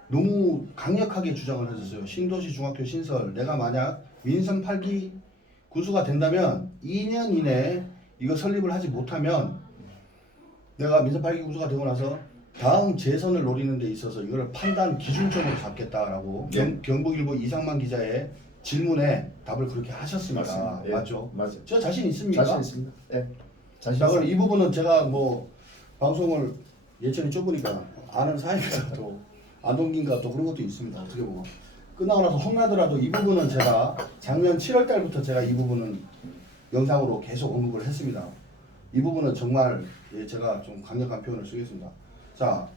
너무 강력하게 주장을 해줬어요. 신도시 중학교 신설 내가 만약 민선 8기 군수가 된다면 2년 이내에 이거 설립을 하지 못하면 내가 민선 8기 군수가 되고 나서 다음 재선을 노리는 데 있어서 이걸 판단 기준점으로 잡겠다라고 네. 경북일보 이상만 기자의 질문에 답을 그렇게 하셨습니다. 맞습니다. 예, 맞죠? 맞아요. 저 자신 있습니까? 자신 있습니다. 예. 자신 자, 그럼 있습니다. 이 부분은 제가 뭐 방송을 예전에 좁으니까 아는 사이가 또 안동긴가 또 그런 것도 있습니다. 어떻게 보면 끝나고 나서 혼나더라도 이 부분은 제가 작년 7월 달부터 제가 이 부분은 영상으로 계속 언급을 했습니다. 이 부분은 정말 제가 좀 강력한 표현을 쓰겠습니다. 자,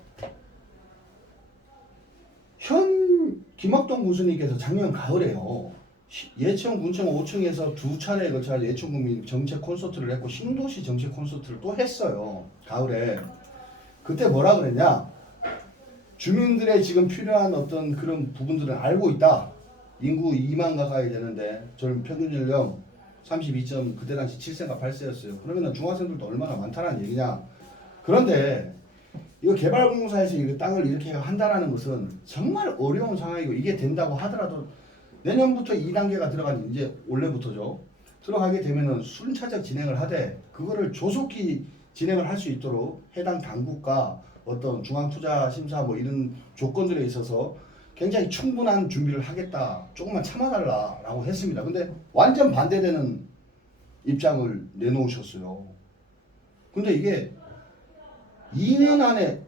현 김학동 군수님께서 작년 가을에요. 예천 군청 5층에서 두 차례에 걸쳐 예천국민 정책 콘서트를 했고 신도시 정책 콘서트를 또 했어요. 가을에. 그때 뭐라 그랬냐? 주민들의 지금 필요한 어떤 그런 부분들은 알고 있다. 인구 2만 가까이 되는데 저는 평균 연령 32점 그때 당시 7세가 8세였어요. 그러면 중학생들도 얼마나 많다는 얘기냐. 그런데 이거 개발공사에서 이 땅을 이렇게 한다라는 것은 정말 어려운 상황이고 이게 된다고 하더라도 내년부터 2단계가 들어간 이제 올해부터죠. 들어가게 되면은 순차적 진행을 하되 그거를 조속히 진행을 할 수 있도록 해당 당국과 어떤 중앙투자심사 뭐 이런 조건들에 있어서 굉장히 충분한 준비를 하겠다. 조금만 참아달라라고 했습니다. 근데 완전 반대되는 입장을 내놓으셨어요. 근데 이게 2년 안에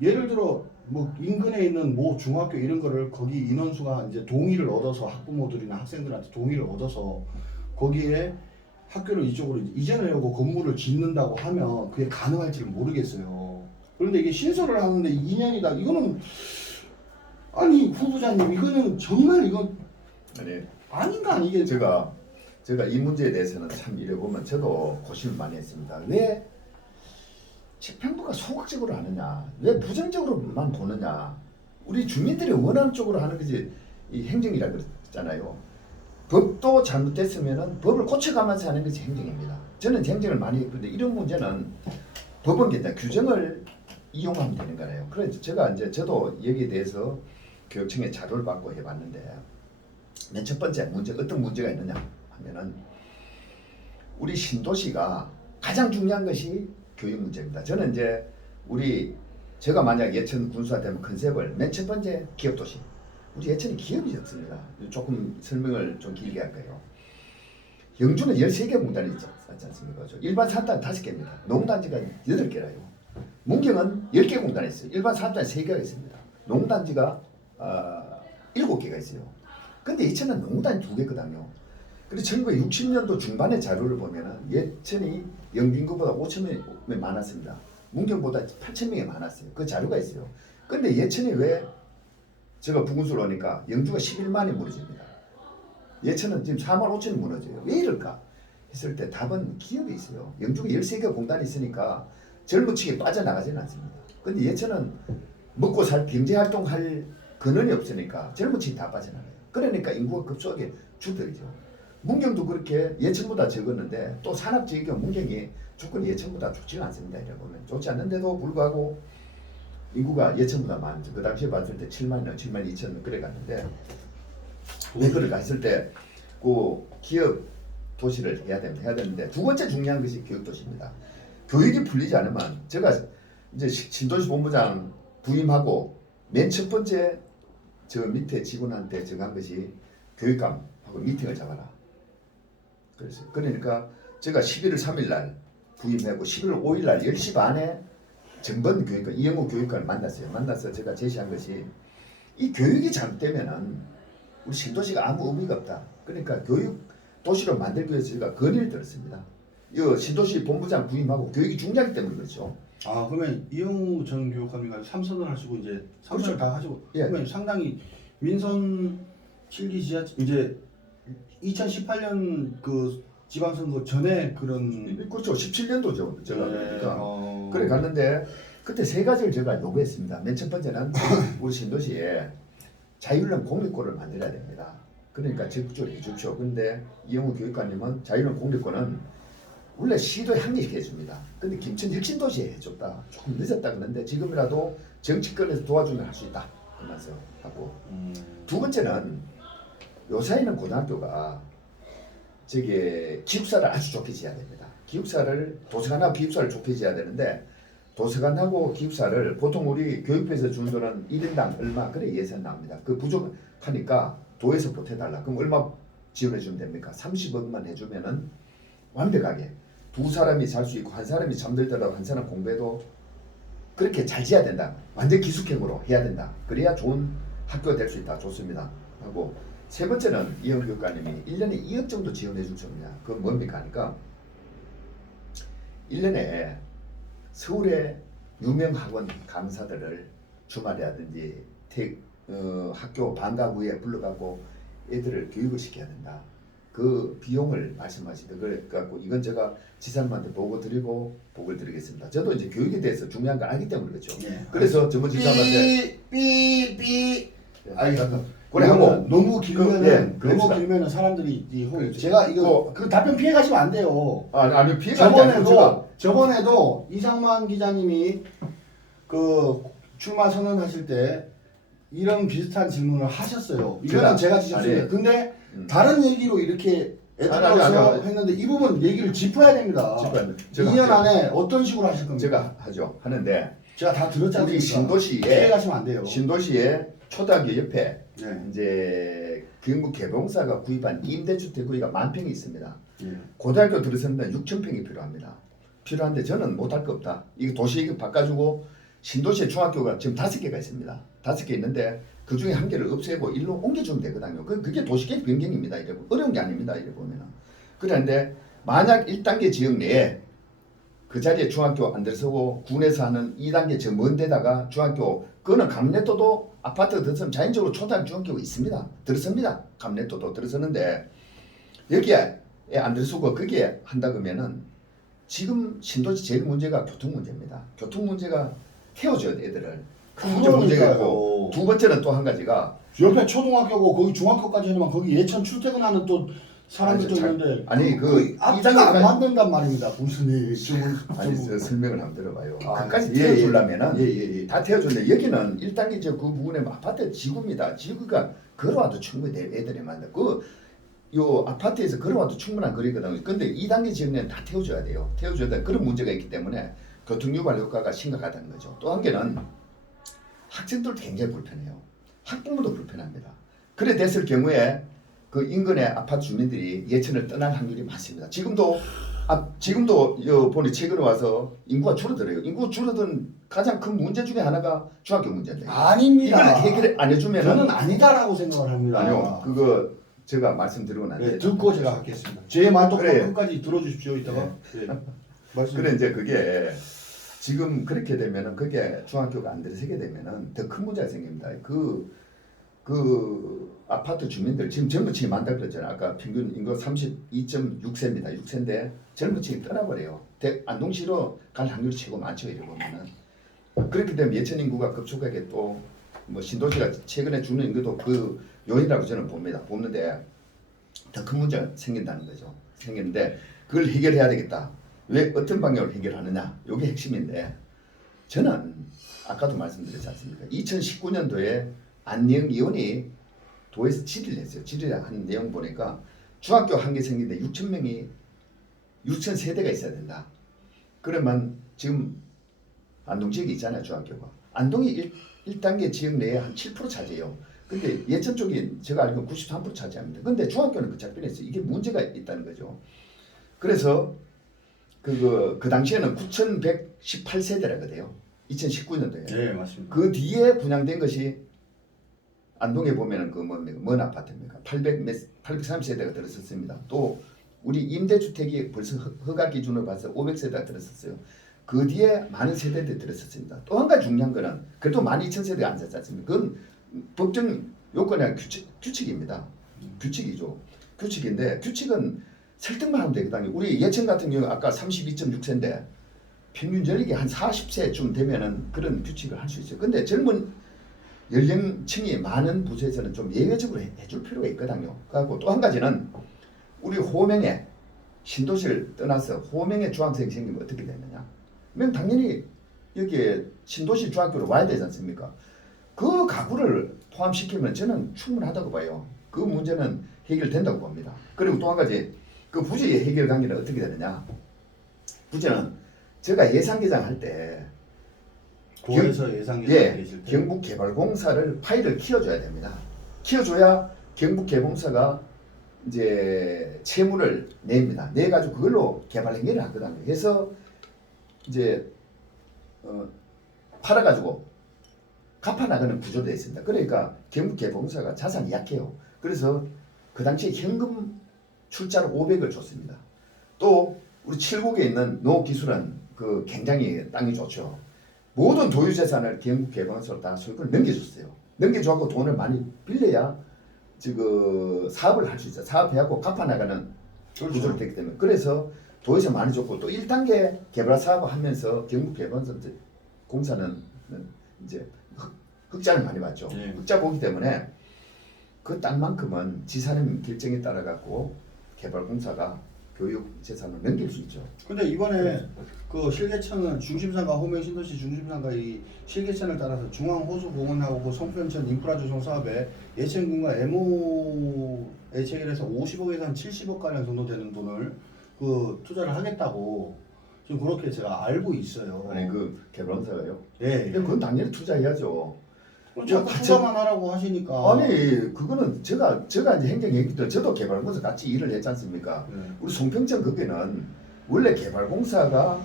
예를 들어 뭐 인근에 있는 뭐 중학교 이런 거를 거기 인원수가 이제 동의를 얻어서 학부모들이나 학생들한테 동의를 얻어서 거기에 학교를 이쪽으로 이전을 하고 건물을 짓는다고 하면 그게 가능할지를 모르겠어요. 그런데 이게 신설을 하는데 2년이다. 이거는 아니 후보자님 이거는 정말 이건 아니 아닌가 이게 제가 이 문제에 대해서는 참 이래 보면 저도 고심을 많이 했습니다. 왜 집행부가 소극적으로 하느냐? 왜 부정적으로만 보느냐? 우리 주민들이 원하는 쪽으로 하는 것이 이 행정이라 그랬잖아요. 법도 잘못됐으면은 법을 고쳐가면서 하는 것이 행정입니다. 저는 행정을 많이 했는데 이런 문제는 법은 괜찮아 규정을 이용하면 되는 거예요. 그래서 제가 이제 저도 여기에 대해서 교육청에 자료를 받고 해봤는데 맨 첫 번째 문제 어떤 문제가 있느냐 하면은 우리 신도시가 가장 중요한 것이 교육 문제입니다. 저는 이제 제가 만약 예천 군수가 되면 컨셉을 맨 첫 번째 기업 도시. 우리 예천이 기업이 없습니다. 조금 설명을 좀 길게 할까요? 영주는 13개 공단이 있지 않습니까? 일반 사업단 5개입니다. 농단지가 8개라요. 문경은 10개 공단이 있어요. 일반 사업단이 3개가 있습니다. 농단지가 7개가 있어요. 근데 예천은 농단이 2개거든요. 그리고 1960년도 중반의 자료를 보면은 예천이 영빈구보다 5,000명이 많았습니다. 문경보다 8,000명이 많았어요. 그 자료가 있어요. 근데 예천이 왜 제가 부군수로 오니까 영주가 11만이 무너집니다. 예천은 지금 4만 5천이 무너져요. 왜 이럴까? 했을 때 답은 기업이 있어요. 영주가 13개 공단이 있으니까 젊은 층이 빠져나가지는 않습니다. 근데 예천은 먹고 살 경제활동할 근원이 없으니까 젊은 층이 다 빠져나가요. 그러니까 인구가 급속하게 줄어들죠. 문경도 그렇게 예천보다 적었는데 또 산업지역의 문경이 조건이 예천보다 좋지는 않습니다. 이래 보면 좋지 않는데도 불구하고 인구가 예천보다 많죠. 그 당시에 봤을 때 7만이나 7만 2천 그래 갔는데 왜 그럴까 했을 때 그 기업 도시를 해야 됩니다. 해야 되는데 두 번째 중요한 것이 교육 도시입니다. 교육이 풀리지 않으면 제가 이제 신도시 본부장 부임하고 맨 첫 번째 저 밑에 직원한테 정한 것이 교육감하고 미팅을 잡아라. 그래서 그러니까 제가 11월 3일 날 부임하고 11월 5일 날 10시 반에 정번 교육관 이영호 교육관을 만났어요. 만나서 제가 제시한 것이 이 교육이 잘못되면은 우리 신도시가 아무 의미가 없다. 그러니까 교육 도시로 만들기 위해서 제가 건의를 들었습니다. 이 신도시 본부장 부임하고 교육이 중요하기 때문에 그렇죠. 아 그러면 이영우 전 교육감이 삼선을 하시고 이제 삼선을 그렇죠. 다 하시고 예. 그러면 상당히 민선 7기 지하 이제 2018년 그 지방선거 전에 그런 그렇죠. 17년도죠. 제가 그러니까 그래 그래 갔는데 그때 세 가지를 제가 요구했습니다. 맨 첫 번째는 우리 신도시에 자율형 공립고를 만들어야 됩니다. 그러니까 적극적으로 해주십시오. 근데 이영우 교육관님은 자율형 공립고는 원래 시도에 한 개씩 해줍니다. 근데 김천 혁신도시에 해줬다. 조금 늦었다 그러는데 지금이라도 정치권에서 도와주면 할 수 있다. 그 말씀 하고 두 번째는 요사이는 고등학교가 저게 기숙사를 아주 좋게 지어야 됩니다. 기숙사를 도서관하고 기숙사를 좋게 지어야 되는데 도서관하고 기숙사를 보통 우리 교육부에서 주는 돈은 1인당 얼마 그래 예산 나옵니다. 그 부족하니까 도에서 보태달라. 그럼 얼마 지원해 주면 됩니까? 30억만 해주면은 완벽하게 두 사람이 잘 수 있고 한 사람이 잠들더라도 한 사람 공부해도 그렇게 잘 지어야 된다. 완전 기숙형으로 해야 된다. 그래야 좋은 학교가 될 수 있다. 좋습니다. 하고 세 번째는 이영 교육관님이 1년에 2억 정도 지원해 줄 겁니다. 그건 뭡니까 하니까 1년에 서울의 유명 학원 강사들을 주말이라든지 학교 방과 후에 불러가고 애들을 교육을 시켜야 된다. 그 비용을 말씀하시더 그래갖고 이건 제가 지사님한테 보고 드리겠습니다. 저도 이제 교육에 대해서 중요한 거 알기 때문에 그렇죠. 예. 그래서 전문 지사님한테 삐삐삐 알겠다. 그래 하고 너무 길면은 예, 너무 그럽시다. 길면은 사람들이 그렇죠. 제가 이거 그 답변 피해 가시면 안 돼요. 아니 피해가 아니고 제가 저번에도 이상만 기자님이 그 출마 선언하실 때 이런 비슷한 질문을 하셨어요. 이거는 제가 지셨습니다. 아니, 근데 다른 얘기로 이렇게 애들어서 했는데 이 부분 얘기를 짚어야 됩니다. 제가 2년 할게요. 안에 어떤 식으로 하실 겁니까? 제가 하죠. 하는데 제가 다 들었지 우리 않습니까? 피해 신도시에 가시면 안 돼요. 초등학교 옆에 네. 이제 교육부 개봉사가 구입한 임대주택 구이가 10,000평이 있습니다. 예. 고등학교 들어서는 6,000평이 필요합니다. 필요한데 저는 못할 거 없다. 이거 도시 이거 바꿔주고 신도시에 중학교가 지금 5개가 있습니다. 5개 있는데 그 중에 한 개를 없애고 일로 옮겨주면 되거든요. 그게 도시계획 변경입니다. 이래 어려운 게 아닙니다. 이래 보면은. 그런데 만약 1단계 지역 내에 그 자리에 중학교 안 들어서고 군에서 하는 2단계 저 먼 데다가 중학교 그거는 감내도도 아파트 들어서면 자연적으로 초등학교 중학교가 있습니다. 들어섭니다. 감내도도 들어서는데 여기에 안 들어서고 거기에 한다 그러면은 지금 신도시 제일 문제가 교통 문제입니다. 교통 문제가 태워줘야 돼 애들을. 큰 문제가 있고 두 번째는 또 한 가지가 옆에 초등학교고 거기 중학교까지 하지만 거기 예천 출퇴근하는 또 사람들도 있는데 앞뒤가 안 맞는단 말입니다. 무슨 저 설명을 한번 들어봐요. 아, 끝까지 예, 태워주려면은 예. 다 태워주는데 여기는 1단계 그 부분에 아파트 지구입니다. 지구가 걸어와도 충분히 애들이 만다. 요 아파트에서 걸어와도 충분한 거리거든요. 근데 2단계 지역내는 다 태워줘야 돼요. 태워줘야 돼. 그런 문제가 있기 때문에 교통유발 효과가 심각하다는 거죠. 또 한 개는 학생들도 굉장히 불편해요. 학부모도 불편합니다. 그래 됐을 경우에 그 인근의 아파트 주민들이 예천을 떠날 확률이 많습니다. 지금도 보니 최근에 와서 인구가 줄어들어요. 인구 줄어든 가장 큰 문제 중에 하나가 중학교 문제인데. 아닙니다. 이걸 해결 안 해주면 저는 아니다라고 생각을 합니다. 아니요. 그거 제가 말씀드리고 난 뒤에 듣고 제가 하겠습니다. 제 말도 그래. 끝까지 들어주십시오. 이따가 말씀. 그래 이제 그게 지금 그렇게 되면은 그게 중학교가 안 들어서게 되면은 더 큰 문제가 생깁니다. 그 아파트 주민들 지금 젊은 층이 많다 그랬잖아요. 아까 평균 인구 32.6세입니다. 6세인데 젊은 층이 떠나버려요. 안동시로 갈 확률이 최고 많죠. 이래 보면은 그렇게 되면 예천 인구가 급속하게 또 뭐 신도시가 최근에 주는 인구도 그 요인이라고 저는 봅니다. 보는데 더 큰 문제가 생긴다는 거죠. 생기는데 그걸 해결해야 되겠다. 왜 어떤 방향으로 해결하느냐? 이게 핵심인데 저는 아까도 말씀드렸지 않습니까? 2019년도에 안녕 의원이 도에서 질의를 했어요. 질의를 한 내용 보니까 중학교 한 개 생기는데 6천 명이 6천 세대가 있어야 된다. 그러면 지금 안동 지역에 있잖아요, 중학교가. 안동이 1단계 지역 내에 한 7% 차지해요. 근데 예천 쪽이 제가 알기로 93% 차지합니다. 근데 중학교는 그 작변했어요. 이게 문제가 있다는 거죠. 그래서 그 당시에는 9,118세대라거든요. 2019년도에. 네, 맞습니다. 그 뒤에 분양된 것이 안동에 보면은 그 뭔 아파트입니까? 830세대가 들었었습니다. 또 우리 임대주택이 벌써 허가 기준으로 봐서 500세대가 들었었어요. 그 뒤에 많은 세대들이 들었었습니다. 또 한 가지 중요한 거는 그래도 12,000세대가 안 잤지 않습니까? 그건 법정 요건이 아니라 규칙입니다. 규칙이죠. 규칙인데 규칙은 설득만 하면 되거든요. 우리 예천 같은 경우 아까 32.6세인데 평균 연령이 한 40세쯤 되면은 그런 규칙을 할 수 있어요. 근데 젊은 연령층이 많은 부서에서는 좀 예외적으로 해줄 필요가 있거든요. 그리고 또 한 가지는 우리 호명에 신도시를 떠나서 호명에 중학생이 생기면 어떻게 되느냐? 그러면 당연히 여기에 신도시 중학교로 와야 되지 않습니까? 그 가구를 포함시키면 저는 충분하다고 봐요. 그 문제는 해결된다고 봅니다. 그리고 또 한 가지 그 부지의 해결 관계는 어떻게 되느냐? 부지는 제가 예산개장 할때 고에서 예상계획 예, 계실 때 경북개발공사를 파일을 키워줘야 됩니다. 키워줘야 경북개발공사가 이제 채무를 냅니다. 내 가지고 그걸로 개발 행위를 하거든요. 그래서 이제 팔아가지고 갚아 나가는 구조로 되어 있습니다. 그러니까 경북개발공사가 자산이 약해요. 그래서 그 당시에 현금 출자로 500을 줬습니다. 또 우리 칠곡에 있는 농업기술은 그 굉장히 땅이 좋죠. 모든 도유재산을 경북개발공사로 다 소유권을 넘겨줬어요. 넘겨줘갖고 돈을 많이 빌려야 지금 사업을 할 수 있어요. 사업해갖고 갚아나가는 구조로 됐기 때문에. 그래서 도에서 많이 줬고 또 1단계 개발 사업을 하면서 경북개발공사는 이제 흑자를 많이 봤죠. 네. 흑자 보기 때문에 그 땅만큼은 지사님 결정에 따라 갖고 개발공사가 교육 재산을 넘길 수 있죠. 근데 이번에 그 실개천은 중심상가 호명 신도시 중심상가 이 실개천을 따라서 중앙호수공원하고 그 송편천 인프라 조성 사업에 예천군과 MO에 체결해서 50억에서 한 70억 가량 정도 되는 돈을 그 투자를 하겠다고 좀 그렇게 제가 알고 있어요. 아니 그 개발공사가요? 예. 근데 그건 당연히 투자해야죠. 자꾸 투자만 하라고 하시니까. 아니 그거는 제가 이제 행정얘기 때 저도 개발공사 같이 일을 했지 않습니까? 네. 우리 송평천 거기는 원래 개발공사가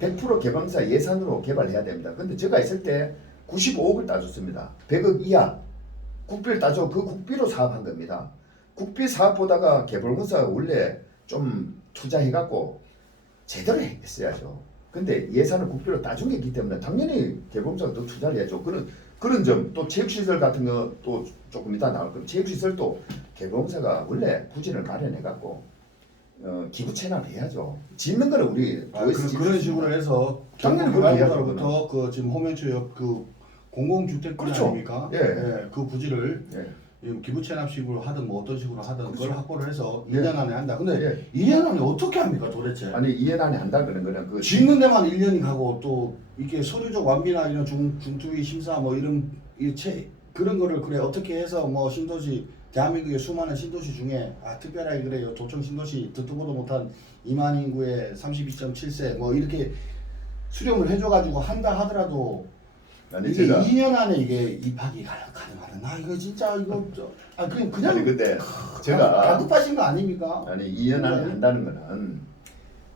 100% 개발공사 예산으로 개발해야 됩니다. 근데 제가 있을 때 95억을 따줬습니다. 100억 이하 국비를 따줘 그 국비로 사업한 겁니다. 국비 사업 보다가 개발공사가 원래 좀 투자해갖고 제대로 했어야죠. 근데 예산을 국비로 따준 게 있기 때문에 당연히 개발공사가 더 투자를 해야죠. 그런 점, 또 체육시설 같은 거 또 조금 이따 나올 겁니다. 체육시설도 개발공사가 원래 부지를 마련해갖고 기부 체납해야죠. 짓는 거는 우리 그런 식으로 해서 당연히 그렇게 해야죠. 개발공사로부터 그 지금 호명초역 그 공공주택 부지 그렇죠. 아닙니까? 예. 예, 그 부지를 예. 기부 체납식으로 하든 뭐 어떤 식으로 하든 그렇죠. 그걸 확보를 해서 예. 2년 안에 한다. 근데 예. 2년 안에 어떻게 합니까 도대체? 아니 이해 안에 한다 그런 거는 그 짓는 데만 1년이 가고 또 이게 서류적 완비나 이런 중투위 심사 뭐 이런 그런 거를 그래 어떻게 해서 뭐 신도시 대한민국의 수많은 신도시 중에 특별하게 그래요 도청 신도시 듣도 보도 못한 2만 인구의 32.7세 뭐 이렇게 수렴을 해줘가지고 한다 하더라도 아니 이게 제가 2년 안에 이게 입학이 가능하나? 나 이거 진짜 이거 그냥 아니 근데 제가 다급하신 거 아닙니까? 아니 2년 안에 네. 한다는 거는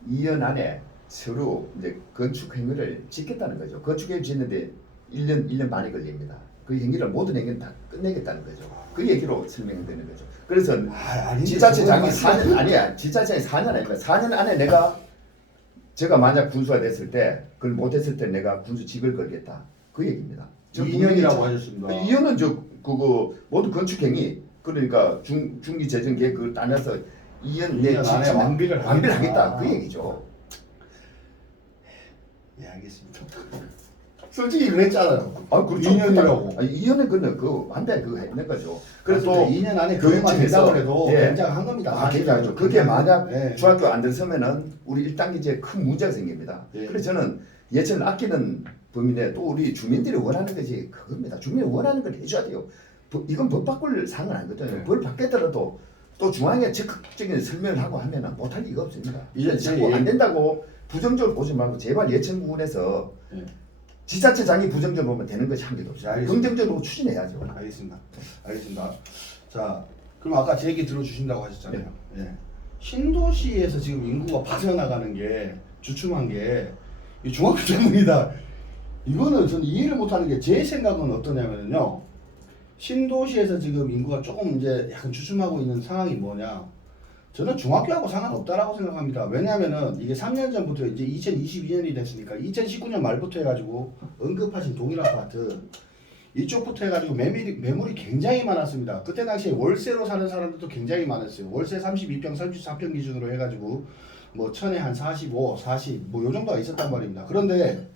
2년 안에 서로 이제 건축 행위를 짓겠다는 거죠. 건축 행위 짓는데 1년 반이 걸립니다. 그 행위를 모든 행위를 다 끝내겠다는 거죠. 그 얘기로 설명되는 거죠. 그래서 지자체장이 4년 아니야. 지자체장이 4년 아닙니다. 4년 안에 제가 만약 군수가 됐을 때 그걸 못했을 때 내가 군수직을 걸겠다. 그 얘기입니다. 2년이라고 하셨습니다. 2년은 그거 모든 건축 행위 그러니까 중기 재정 계획을 따라서 2년 내 2년 안에 완비를 하겠다. 그 얘기죠. 예, 알겠습니다. 솔직히 그랬잖아요. 아, 그렇죠. 2년이라고. 2년은 그거 완벽히 그거 했는 거죠. 그래서 그래서 2년 안에 교육청에서- 교육만 된다고 해도 예. 굉장한 겁니다. 굉장하죠. 그게 만약 예. 중학교 안 들어서면은 우리 1단계제 큰 문제가 생깁니다. 예. 그래서 저는 예천을 아끼는 범위 내 또 우리 주민들이 원하는 것이 그겁니다. 주민이 원하는 걸 해줘야 돼요. 이건 법 바꿀 사항은 아니거든요. 네. 법 바뀌더라도 또 중앙에 적극적인 설명을 하고 하면은 못할 리가 없습니다. 이제 자꾸 안 된다고 부정적으로 보지 말고 제발 예천군에서 네. 지자체장이 부정적으로 보면 되는 것이 한 개도 없어요. 알겠습니다. 긍정적으로 추진해야죠. 알겠습니다. 자, 그럼 아까 제 얘기 들어주신다고 하셨잖아요. 예. 신도시에서 지금 인구가 빠져나가는 게 주춤한 게 이 중학교 때문이다. 이거는 저는 이해를 못하는 게 제 생각은 어떠냐면요. 신도시에서 지금 인구가 조금 이제 약간 주춤하고 있는 상황이 뭐냐? 저는 중학교하고 상관없다라고 생각합니다. 왜냐하면은 이게 3년 전부터 이제 2022년이 됐으니까 2019년 말부터 해가지고 언급하신 동일 아파트 이쪽부터 해가지고 매물이 굉장히 많았습니다. 그때 당시에 월세로 사는 사람들도 굉장히 많았어요. 월세 32평, 34평 기준으로 해가지고 뭐 천에 한 45, 40 뭐 요 정도가 있었단 말입니다. 그런데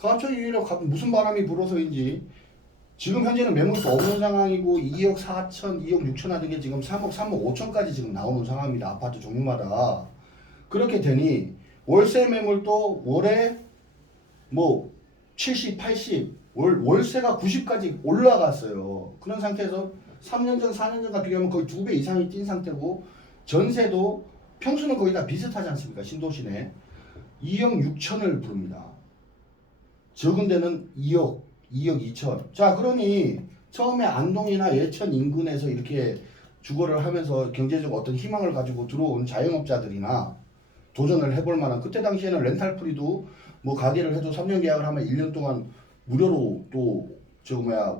갑자기 무슨 바람이 불어서인지 지금 현재는 매물도 없는 상황이고 2억 4천, 2억 6천 하는 게 지금 3억, 3억 5천까지 지금 나오는 상황입니다. 아파트 종류마다. 그렇게 되니 월세 매물도 월에 뭐 70, 80, 월세가 90까지 올라갔어요. 그런 상태에서 3년 전, 4년 전과 비교하면 거의 2배 이상이 뛴 상태고 전세도 평수는 거의 다 비슷하지 않습니까? 신도시 내 2억 6천을 부릅니다. 적은 데는 2억 2천. 자, 그러니 처음에 안동이나 예천 인근에서 이렇게 주거를 하면서 경제적 어떤 희망을 가지고 들어온 자영업자들이나 도전을 해볼 만한 그때 당시에는 렌탈프리도 뭐 가게를 해도 3년 계약을 하면 1년 동안 무료로 또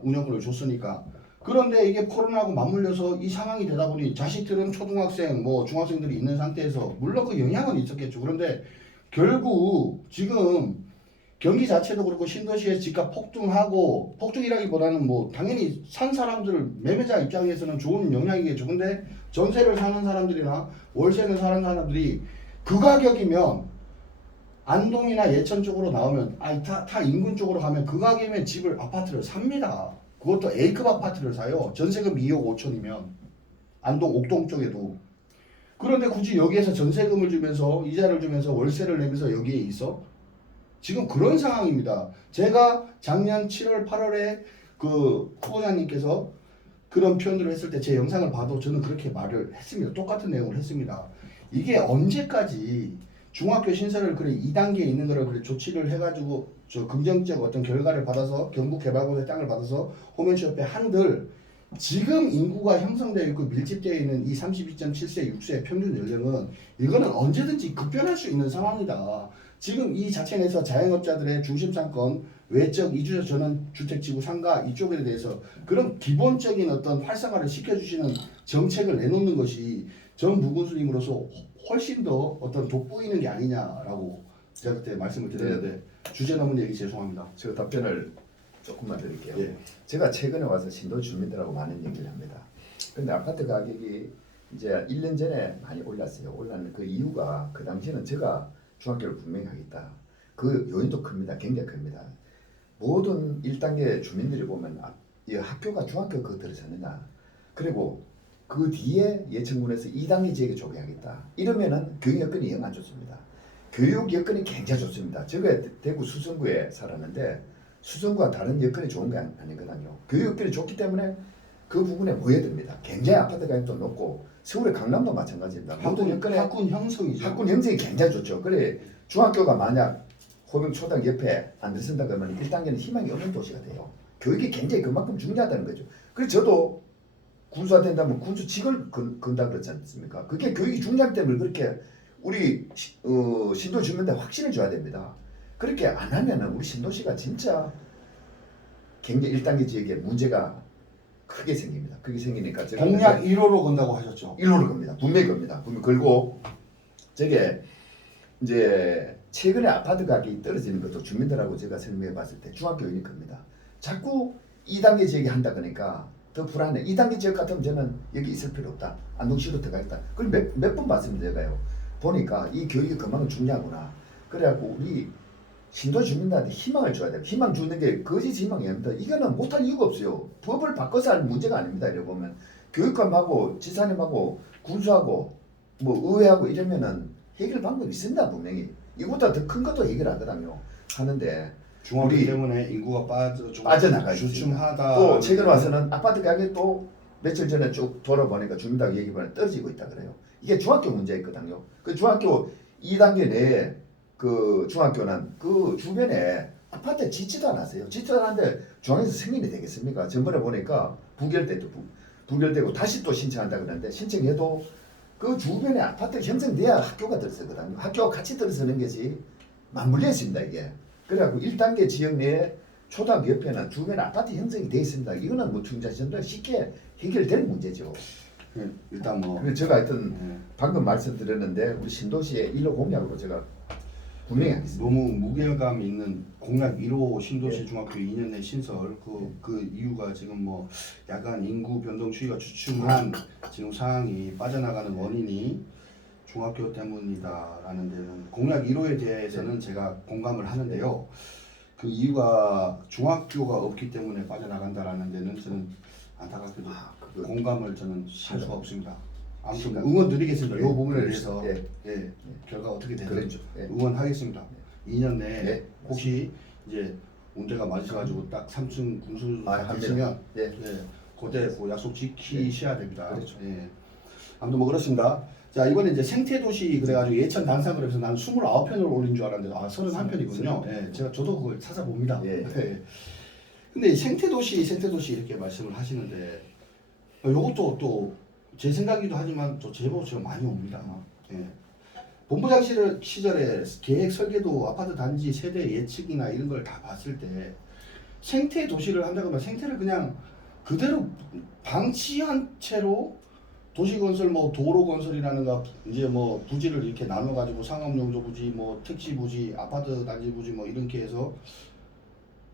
운영권을 줬으니까. 그런데 이게 코로나하고 맞물려서 이 상황이 되다 보니 자식들은 초등학생 뭐 중학생들이 있는 상태에서 물론 그 영향은 있었겠죠. 그런데 결국 지금 경기 자체도 그렇고 신도시의 집값 폭등이라기보다는 뭐 당연히 산 사람들 매매자 입장에서는 좋은 영향이겠죠. 근데 전세를 사는 사람들이나 월세를 사는 사람들이 그 가격이면 안동이나 예천 쪽으로 나오면 다 인근 쪽으로 가면 그 가격이면 아파트를 삽니다. 그것도 A급 아파트를 사요. 전세금 2억 5천이면 안동 옥동 쪽에도. 그런데 굳이 여기에서 전세금을 주면서 이자를 주면서 월세를 내면서 여기에 있어? 지금 그런 상황입니다. 제가 작년 7월, 8월에 그 후보자님께서 그런 표현들을 했을 때 제 영상을 봐도 저는 그렇게 말을 했습니다. 똑같은 내용을 했습니다. 이게 언제까지 중학교 신설을 그래 2단계에 있는 거를 그래 조치를 해가지고 저 긍정적 어떤 결과를 받아서 경북개발공사의 땅을 받아서 홈앤쇼업에 한들 지금 인구가 형성되어 있고 밀집되어 있는 이 32.7세 6세 평균 연령은 이거는 언제든지 급변할 수 있는 상황이다. 지금 이 자체 내에서 자영업자들의 중심상권, 외적 이주자 전원 주택지구 상가 이쪽에 대해서 그런 기본적인 어떤 활성화를 시켜주시는 정책을 내놓는 것이 전 무군수님으로서 훨씬 더 어떤 돋보이는 게 아니냐라고 제가 그때 말씀을 드렸는데 주제 넘은 얘기 죄송합니다. 제가 답변을 조금만 드릴게요. 예. 제가 최근에 와서 신도 주민들하고 많은 얘기를 합니다. 근데 아파트 가격이 이제 1년 전에 많이 올랐어요. 올랐는 그 이유가 그 당시에는 제가 중학교를 분명히 하겠다. 그 요인도 큽니다. 굉장히 큽니다. 모든 1단계 주민들이 보면 이 학교가 중학교 그 들어서느냐. 그리고 그 뒤에 예천군에서 2단계 지역에 조개하겠다. 이러면은 교육 여건이 영 안 좋습니다. 교육 여건이 굉장히 좋습니다. 제가 대구 수성구에 살았는데 수성구와 다른 여건이 좋은 게 아니거든요. 교육 여건이 좋기 때문에 그 부분에 모여듭니다. 굉장히 아파트 가격도 높고 서울의 강남도 마찬가지입니다. 모든 여건에 학군 형성이죠. 학군 형성이 굉장히 좋죠. 그래 중학교가 만약 호병 초등 옆에 안 들선다 그러면 1단계는 희망이 없는 도시가 돼요. 교육이 굉장히 그만큼 중요하다는 거죠. 그래서 저도 군수가 된다면 군수직을 건다 그렇지 않습니까? 그게 교육이 중요하기 때문에 그렇게 우리 신도 주민들 확신을 줘야 됩니다. 그렇게 안 하면은 우리 신도시가 진짜 굉장히 1단계 지역에 문제가 크게 생깁니다. 그게 생기니까 제가 공약 1호로 건다고 하셨죠. 1호를 겁니다. 분명히 겁니다. 분명히 걸고 저게 이제 최근에 아파트 가격이 떨어지는 것도 주민들하고 제가 설명해 봤을 때 중학교 요인이 큽니다. 자꾸 2단계 지역에 한다 그러니까 더 불안해. 2단계 지역 같으면 저는 여기 있을 필요 없다. 안동시로 들어가겠다. 그걸 몇 번 봤습니다. 제가요. 보니까 이 교육이 그만큼 중요하구나. 그래갖고 우리 신도 주민들한테 희망을 줘야 돼요. 희망 주는 게 거짓 희망이 아닙니다. 이거는 못할 이유가 없어요. 법을 바꿔서 할 문제가 아닙니다. 이래 보면 교육감하고 지사님하고 군수하고 뭐 의회하고 이러면은 해결 방법이 있습니다. 분명히 이보다 더 큰 것도 해결하거든요. 하는데 중학교 우리 때문에 인구가 빠져나가 있습니다. 주춤하다. 또 최근 와서는 아파트 가격이 또 며칠 전에 쭉 돌아보니까 주민당 얘기보다 떨어지고 있다 그래요. 이게 중학교 문제였거든요. 그 중학교 2단계 내에 그 중학교는 그 주변에 아파트에 짓지도 않았어요. 짓지도 않았는데 중앙에서 승인이 되겠습니까? 전번에 보니까 부결되고 다시 또 신청한다 그러는데 신청해도 그 주변에 아파트 형성돼야 학교가 들어서거든요. 학교가 같이 들어서는 것이 맞물려 있습니다 이게. 그래갖고 1단계 지역 내에 초등학교 옆에는 주변에 아파트 형성이 돼 있습니다. 이거는 뭐 중자시험도 쉽게 해결될 문제죠. 예, 일단 뭐 그래서 제가 하여튼 예, 방금 말씀드렸는데 우리 신도시의 1호 공약으로 제가 분명히 하겠습니다. 너무 무게감 있는 공약 1호 신도시 예. 중학교 2년 내 신설 그 이유가 지금 뭐 약간 인구 변동 추이가 주춤한 지금 상황이 빠져나가는 원인이 중학교 때문이다라는 데는 공약 1호에 대해서는 제가 공감을 하는데요. 그 이유가 중학교가 없기 때문에 빠져나간다라는 데는 저는 안타깝게도 공감을 저는 할 수가 없습니다. 아무튼 응원 드리겠습니다. 이 부분에 대해서 예. 예, 결과 어떻게 되든 그렇죠. 예. 응원하겠습니다. 2년 내에 네, 혹시 이제 문제가 맞으셔가지고 딱 3층 군수 되시면 예. 예, 그때 그 약속 지키셔야 됩니다. 그렇죠. 예. 아무튼 뭐 그렇습니다. 자 이번에 이제 생태도시 그래가지고 예천 단상을 해서 난 29편을 올린 줄 알았는데 31편이군요. 예, 저도 그걸 찾아봅니다. 예. 예. 근데 생태도시 이렇게 말씀을 하시는데 요것도 또 제 생각이기도 하지만 또 제법 지금 많이 옵니다. 예. 본부장 시절에 계획 설계도 아파트 단지 세대 예측이나 이런 걸 다 봤을 때 생태 도시를 한다거나 생태를 그냥 그대로 방치한 채로 도시 건설 뭐 도로 건설이라는가 이제 뭐 부지를 이렇게 나눠 가지고 상업용조 부지 뭐 택지 부지 아파트 단지 부지 뭐 이렇게 해서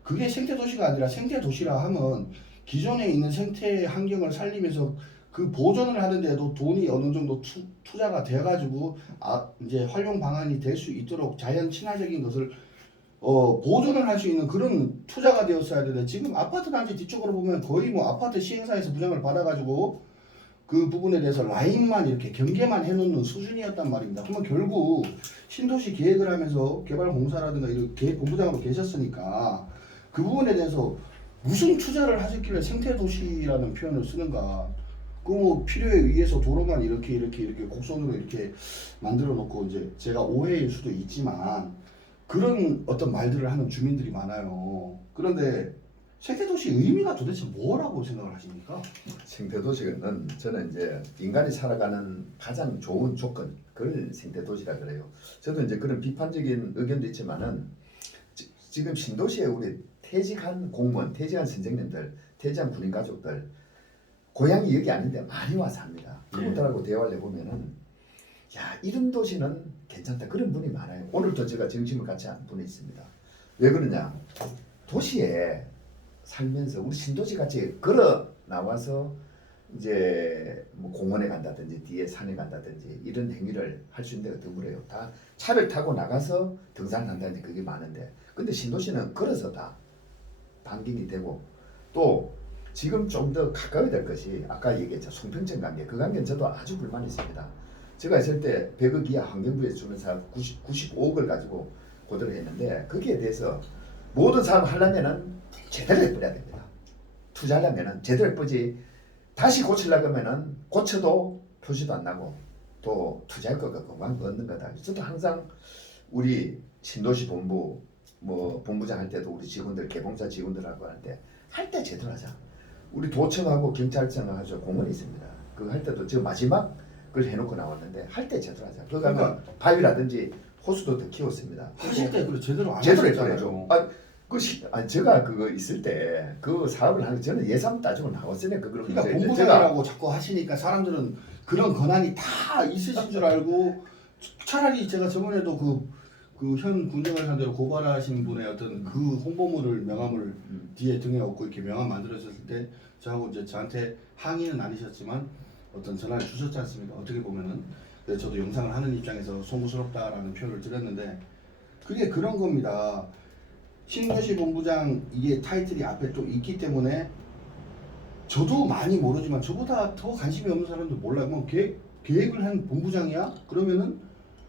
그게 생태 도시가 아니라 생태 도시라 하면 기존에 있는 생태 환경을 살리면서 그 보존을 하는데도 돈이 어느 정도 투자가 돼가지고 이제 활용 방안이 될 수 있도록 자연 친화적인 것을 보존을 할 수 있는 그런 투자가 되었어야 되는데 지금 아파트 단지 뒤쪽으로 보면 거의 뭐 아파트 시행사에서 부장을 받아가지고 그 부분에 대해서 라인만 이렇게 경계만 해놓는 수준이었단 말입니다. 그러면 결국 신도시 기획을 하면서 개발공사라든가 이런 계획 본부장으로 계셨으니까 그 부분에 대해서 무슨 투자를 하셨길래 생태도시라는 표현을 쓰는가? 그 뭐 필요에 의해서 도로만 이렇게 곡선으로 이렇게 만들어 놓고 이제 제가 오해일 수도 있지만 그런 어떤 말들을 하는 주민들이 많아요. 그런데 생태도시 의미가 도대체 뭐라고 생각을 하십니까? 생태도시는 저는 이제 인간이 살아가는 가장 좋은 조건 그걸 생태도시라 그래요. 저도 이제 그런 비판적인 의견도 있지만은 지금 신도시에 우리 퇴직한 공무원, 퇴직한 선생님들, 퇴직한 군인 가족들 고향이 여기 아닌데 많이 와서 합니다. 그분들하고 대화를 해보면은 야 이런 도시는 괜찮다 그런 분이 많아요. 오늘도 제가 점심을 같이 한 분이 있습니다. 왜 그러냐? 도시에 살면서 우리 신도시 같이 걸어 나와서 이제 뭐 공원에 간다든지 뒤에 산에 간다든지 이런 행위를 할 수 있는 데가 드물어요. 다 차를 타고 나가서 등산을 한다든지 그게 많은데 근데 신도시는 걸어서 다 반경이 되고 또 지금 좀 더 가까이 될 것이 아까 얘기했죠. 송평천 관계 그 관계는 저도 아주 불만이 있습니다. 제가 있을 때 100억 이하 환경부에서 주는 사업 95억을 가지고 고도를 했는데 거기에 대해서 모든 사업을 하려면은 제대로 해버려야 됩니다. 투자하려면은 제대로 해보지 다시 고치려고 하면은 고쳐도 표시도 안 나고 또 투자할 거가 금방 얻는 거다. 저도 항상 우리 신도시 본부 뭐 본부장 할 때도 우리 직원들 개봉사 직원들하고 하는데 할 때 제대로 하자. 우리 도청하고 경찰청하고 공원이 있습니다. 그거 할 때도 저 마지막 그걸 해놓고 나왔는데 할 때 제대로 하자. 그거 하면 바위라든지 호수도 더 키웠습니다. 하실 때 그래 제대로 안 제대로 하셨잖아요. 했잖아요. 제가 그거 있을 때 그 사업을 하는 저는 예산 따지고 나왔으니까 그걸 그러니까 문제- 본부장이라고 자꾸 하시니까 사람들은 그런 권한이 다 있으신 줄 알고 차라리 제가 저번에도 그 현 군정을 상대로 고발하신 분의 어떤 그 홍보물을 명함을 뒤에 등에 업고 이렇게 명함 만들어졌을 때 저하고 이제 저한테 항의는 아니셨지만 어떤 전화를 주셨지 않습니까? 어떻게 보면은 그래서 저도 영상을 하는 입장에서 송구스럽다라는 표현을 드렸는데 그게 그런 겁니다. 신도시 본부장 이게 타이틀이 앞에 또 있기 때문에 저도 많이 모르지만 저보다 더 관심이 없는 사람도 몰라요. 뭐 계획을 한 본부장이야? 그러면은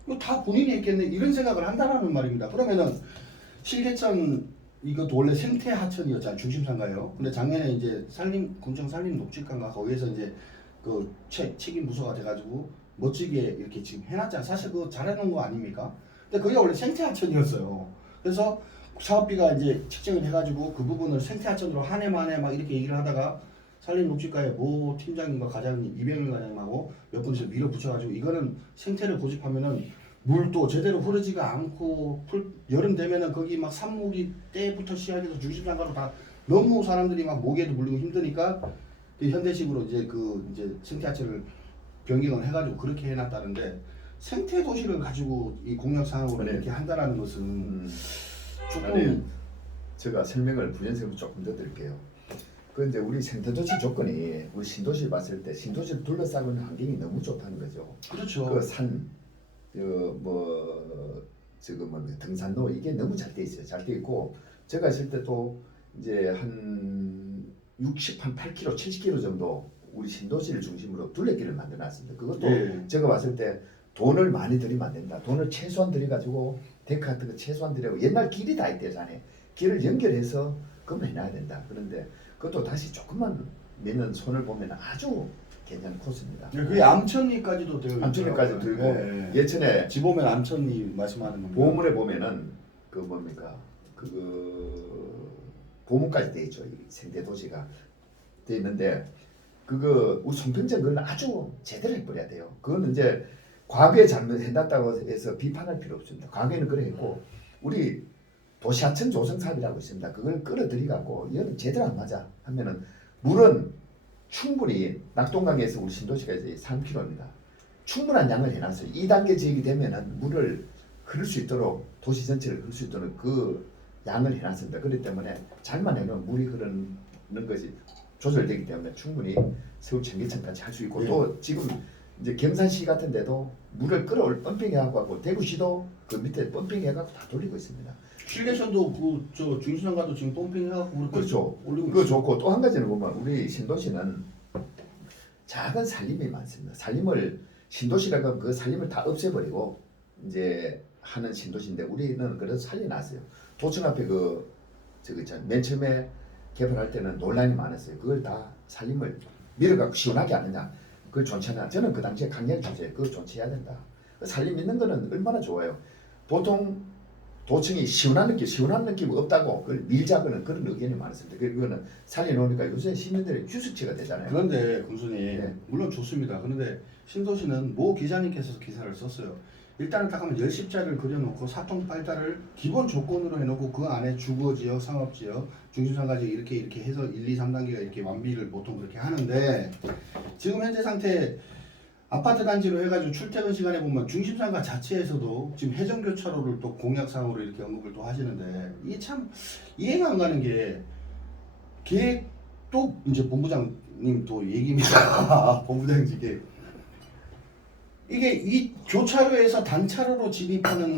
이거 다 본인이 했겠네 이런 생각을 한다라는 말입니다. 그러면은 실개천 이것도 원래 생태 하천이었잖아요. 중심상가요. 근데 작년에 이제 군청 산림 녹지관과 거기에서 이제 그 책임 부서가 돼가지고 멋지게 이렇게 지금 해놨잖아요. 사실 그거 잘해놓은 거 아닙니까? 근데 그게 원래 생태 하천이었어요. 그래서 사업비가 이제 책정을 해가지고 그 부분을 생태 하천으로 한 해 만에 막 이렇게 얘기를 하다가 산림녹지과의 모 팀장님과 과장님, 이병일 과장님하고 몇 분이서 밀어붙여가지고 이거는 생태를 고집하면은 물도 제대로 흐르지가 않고 여름 되면은 거기 막 산모기 때부터 시작해서 중심상가로 다 너무 사람들이 막 모기에도 물리고 힘드니까 그 현대식으로 이제 생태하천을 변경을 해가지고 그렇게 해놨다는데 생태 도시를 가지고 이 공약 사항으로 네. 이렇게 한다라는 것은 조금 아니, 제가 설명을 부연설을 조금 더 드릴게요. 그 이제 우리 생태도시 조건이 우리 신도시 봤을 때 신도시를 둘러싸고 있는 환경이 너무 좋다는 거죠. 그렇죠. 그 산, 뭐 지금 뭐 등산로 이게 너무 잘 돼 있어요. 잘 돼 있고 제가 있을 때도 이제 한 8km, 70km 정도 우리 신도시를 중심으로 둘레길을 만들어놨습니다. 그것도 예. 제가 봤을 때 돈을 많이 들이면 안 된다. 돈을 최소한 들여가지고 데크 같은 거 최소한 들여고 옛날 길이 다 있대잖아요. 길을 연결해서 그럼 해놔야 된다. 그런데 그것도 다시 조금만 몇 년 손을 보면 아주 괜찮은 코스입니다. 그게 암천리까지도 되어 암천리까지 들고 예. 예전에 지보면 암천리 말씀하는 겁니다. 보문에 보면은 그 뭡니까 보문까지 돼 있죠. 이 생태 도시가 돼 있는데 그거 우리 송평전 그건 아주 제대로 해버려야 돼요. 그거는 이제 과거에 잘못해놨다고 해서 비판할 필요 없습니다. 과거에는 그래 했고 우리 도시하천 조성 사업이라고 있습니다. 그걸 끌어들이갖고 이거는 제대로 안 맞아 하면은 물은 충분히 낙동강에서 우리 신도시가 이제 3km입니다. 충분한 양을 해놨어요. 2단계 지역이 되면은 물을 흐를 수 있도록 도시 전체를 흐를 수 있도록 그 양을 해놨습니다. 그렇기 때문에 잘만 해놓으면 물이 흐르는 것이 조절되기 때문에 충분히 서울 청계천까지 할 수 있고 예. 또 지금 이제 경산시 같은 데도 물을 끌어올 펌핑해갖고 하고 대구시도 그 밑에 펌핑해갖고 다 돌리고 있습니다. 실내션도 그저 중심상가도 지금 펌핑해갖고 그렇게 그렇죠. 올리고 그거 있어요. 좋고 또 한 가지는 보면 우리 신도시는 작은 산림이 많습니다. 산림을 신도시라고 하면 그 산림을 다 없애버리고 이제 하는 신도시인데 우리는 그래서 살려놨어요. 도청 앞에 맨 처음에 개발할 때는 논란이 많았어요. 그걸 다 산림을 밀어갖고 시원하게 하느냐. 그걸 존치하냐. 저는 그 당시에 강력 주제에 그걸 존치해야 된다. 산림 있는 거는 얼마나 좋아요. 보통 도청이 시원한 느낌 없다고 그걸 밀자고는 그런 의견이 많았습니다. 그거는 살려놓으니까 요새 시민들의 휴식지가 되잖아요. 그런데 군수님 네. 물론 좋습니다. 그런데 신도시는 모 기자님께서 기사를 썼어요. 일단은 딱 하면 10십자를 그려놓고 사통팔달을 기본 조건으로 해놓고 그 안에 주거지역, 상업지역, 중심상가지역 이렇게 해서 1, 2, 3단계가 이렇게 완비를 보통 그렇게 하는데 지금 현재 상태 아파트 단지로 해가지고 출퇴근 시간에 보면 중심상가 자체에서도 지금 해전교차로를 또 공약상으로 이렇게 언급을 또 하시는데 이게 참 이해가 안 가는 게 계획도 이제 본부장님 또 얘기입니다. 본부장님께 이게 이 교차로에서 단차로로 진입하는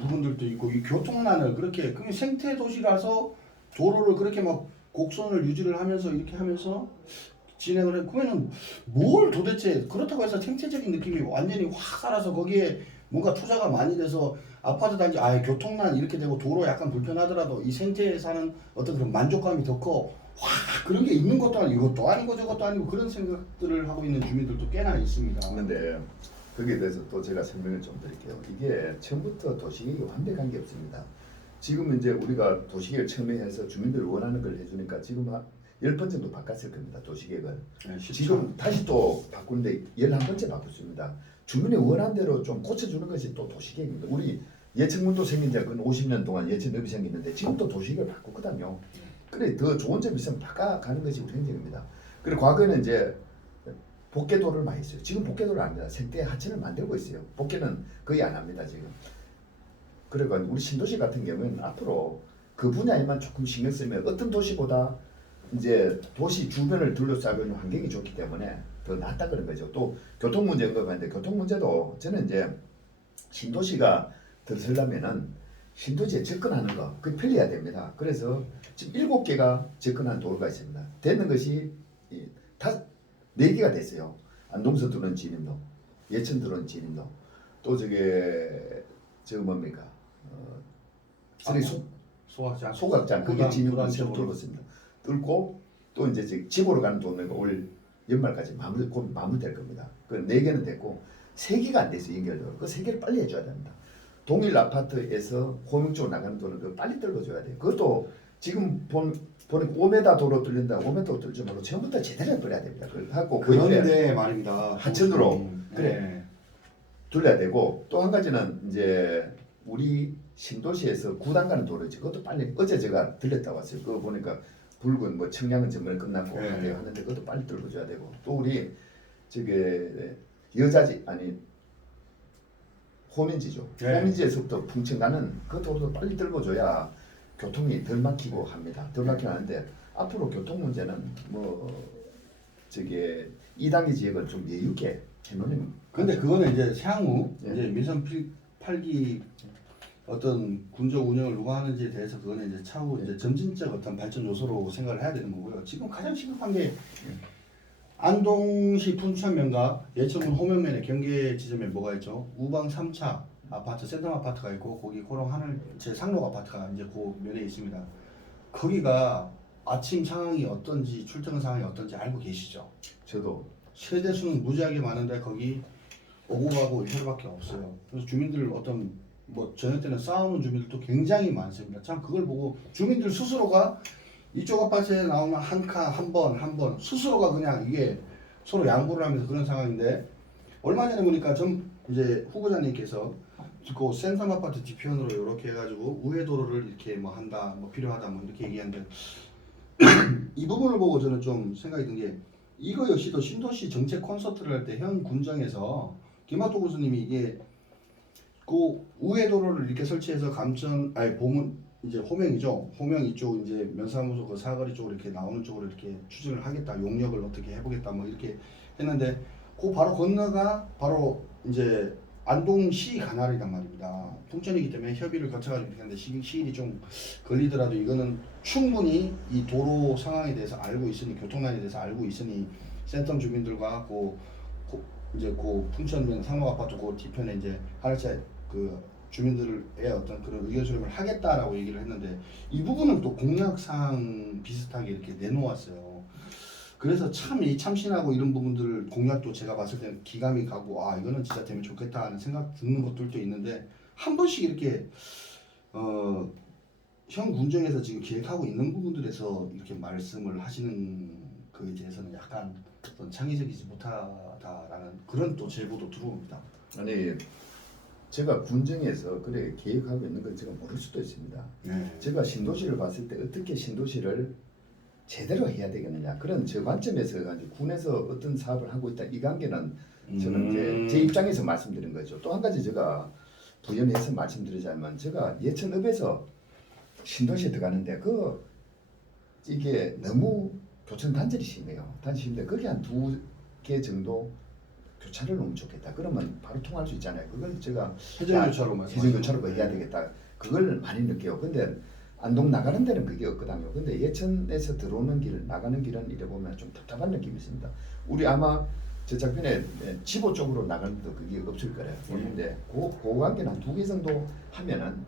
부분들도 있고 이 교통난을 그렇게 그게 생태 도시라서 도로를 그렇게 막 곡선을 유지를 하면서 이렇게 하면서 진행을 해. 그러면은 뭘 도대체 그렇다고 해서 생태적인 느낌이 완전히 확 살아서 거기에 뭔가 투자가 많이 돼서 아파트 단지 교통난 이렇게 되고 도로 약간 불편하더라도 이 생태에 사는 어떤 그런 만족감이 더 커. 확 그런 게 있는 것도 아니고 이것도 아니고 저것도 아니고 그런 생각들을 하고 있는 주민들도 꽤나 있습니다. 그런데 거기에 대해서 또 제가 설명을 좀 드릴게요. 이게 처음부터 도시계획이 완벽한 게 없습니다. 지금 이제 우리가 도시계획을 처음에 해서 주민들 원하는 걸 해주니까 지금 한 10번 정도 바꿨을 겁니다. 도시계획을. 네, 지금 다시 또 바꾸는데 11번째 바꿨습니다. 주민이 원하는 대로 좀 고쳐주는 것이 또 도시계획입니다. 우리 예천문도 생긴 지가 50년 동안 예천읍이 생겼는데 지금 또 도시계획을 바꿨거든요. 그래 더 좋은 점이 있으면 바꿔가는 것이 우리 행정입니다. 그리고 과거에는 이제 복개도를 많이 했어요. 지금 복개도를 안 합니다. 생태 하천을 만들고 있어요. 복개는 거의 안 합니다 지금. 그리고 우리 신도시 같은 경우는 앞으로 그 분야에만 조금 신경 쓰면 어떤 도시보다 이제 도시 주변을 둘러싸고 있는 환경이 좋기 때문에 더 낫다 그런 거죠. 또 교통 문제 언급하는데 교통 문제도 저는 이제 신도시가 들어서려면은 신도시에 접근하는 거 그게 편리해야 됩니다. 그래서 지금 7개가 접근하는 도로가 있습니다. 되는 것이 4개가 됐어요. 안동서 들어오는 진입로, 예천 들어오는 진입로, 또 뭡니까? 소각장. 소각장 그게 부담 진입을 새로 쪽으로. 뚫었습니다. 뚫고 또 이제 집으로 가는 도로가 올 연말까지 곧 마무리될 겁니다. 그 4개는 됐고 3개가 안 돼서 연결도로 그 3개를 빨리 해줘야 됩니다. 동일 아파트에서 호명 쪽으로 나가는 도로는 그 빨리 뚫어줘야 돼요. 그것도 지금 보니까 5m 도로 뚫린다. 5m 도로 뚫지 말고 처음부터 제대로 뚫어야 됩니다. 그걸 하고 그 옆에 그런데 말입니다. 하천으로. 그래. 네. 뚫어야 되고 또 한 가지는 이제 우리 신도시에서 구단 가는 도로지 그것도 빨리 어제 제가 들렸다 왔어요. 그거 보니까 붉은 뭐 청량은 전번에 끝났고 네. 하는데 그것도 빨리 뚫어줘야 되고 또 우리 저게 여자지 아니 호민지죠. 네. 호민지에서부터 풍천 가는 그 도로도 빨리 뚫어줘야 교통이 덜 막히고 합니다. 덜 막히고 하는데 앞으로 교통 문제는 뭐 저게 2단계 지역을 좀 여유 있게 해놓으면 근데 그거는 이제 향후 예. 이제 민선 8기 어떤 군적 운영을 누가 하는지에 대해서 그거는 이제 차후 이제 점진적 어떤 발전 요소로 생각을 해야 되는 거고요. 지금 가장 심각한 게 안동시 분천면과 예천군 호면면의 경계 지점에 뭐가 있죠? 우방 3차 아파트 센텀 아파트가 있고 거기 고롱 하늘 제 상록 아파트가 이제 그 면에 있습니다. 거기가 아침 상황이 어떤지 출퇴근 상황이 어떤지 알고 계시죠? 저도 세대수는 무지하게 많은데 거기 오고 가고 혈밖에 없어요. 그래서 주민들 어떤 뭐 저녁 때는 싸우는 주민들도 굉장히 많습니다. 참 그걸 보고 주민들 스스로가 이쪽 아파트에 나오면 한 번 스스로가 그냥 이게 서로 양보를 하면서 그런 상황인데 얼마 전에 보니까 전 이제 후보자님께서 그 센텀 아파트 뒤편으로 이렇게 해가지고 우회 도로를 이렇게 뭐 한다 뭐 필요하다 뭐 이렇게 얘기하는데 이 부분을 보고 저는 좀 생각이 든 게 이거 역시도 신도시 정책 콘서트를 할 때 현 군정에서 김학도 교수님이 이게 그 우회 도로를 이렇게 설치해서 감천 아니 보문 이제 호명이죠. 호명 이쪽 이제 면사무소 그 사거리 쪽으로 이렇게 나오는 쪽으로 이렇게 추진을 하겠다. 용역을 어떻게 해보겠다. 뭐 이렇게 했는데 그 바로 건너가 바로 이제 안동시 관할이란 말입니다. 풍천이기 때문에 협의를 거쳐가지고 이렇게 하는데 시일이 좀 걸리더라도 이거는 충분히 이 도로 상황에 대해서 알고 있으니 교통난에 대해서 알고 있으니 센텀 주민들과 이제 그 풍천면 상록 아파트 그 뒤편에 이제 하늘차 그 주민들의 어떤 그런 의견 수렴을 하겠다라고 얘기를 했는데 이 부분은 또 공약사항 비슷하게 이렇게 내놓았어요. 그래서 참 이 참신하고 이런 부분들을 공약도 제가 봤을 때는 기감이 가고 아 이거는 진짜 되면 좋겠다 하는 생각 드는 것들도 있는데 한 번씩 이렇게 현 군정에서 지금 기획하고 있는 부분들에서 이렇게 말씀을 하시는 거에 대해서는 약간 어떤 창의적이지 못하다라는 그런 또 제보도 들어옵니다. 아니 제가 군정에서 그래 계획하고 있는 걸 제가 모를 수도 있습니다. 네. 제가 신도시를 봤을 때 어떻게 신도시를 제대로 해야 되겠느냐 그런 저 관점에서 가지고 군에서 어떤 사업을 하고 있다 이 관계는 저는 이제 제 입장에서 말씀드린 거죠. 또 한 가지 제가 부연해서 말씀드리자면 제가 예천읍에서 신도시에 들어가는데 이게 너무 교천 단절이 심해요. 단절이 심한데 거기 한 2개 정도 교차를 놓으면 좋겠다. 그러면 바로 통할 수 있잖아요. 그걸 제가 회전교차로 회전교차로 해야 되겠다. 그걸 많이 느껴요. 근데 안동 나가는 데는 그게 없거든요. 근데 예천에서 들어오는 길, 나가는 길은 이래 보면 좀 답답한 느낌이 있습니다. 우리 아마 저 작편에 지보 쪽으로 나가는 데도 그게 없을 거예요. 그런데 그 관계는 한 2개 정도 하면은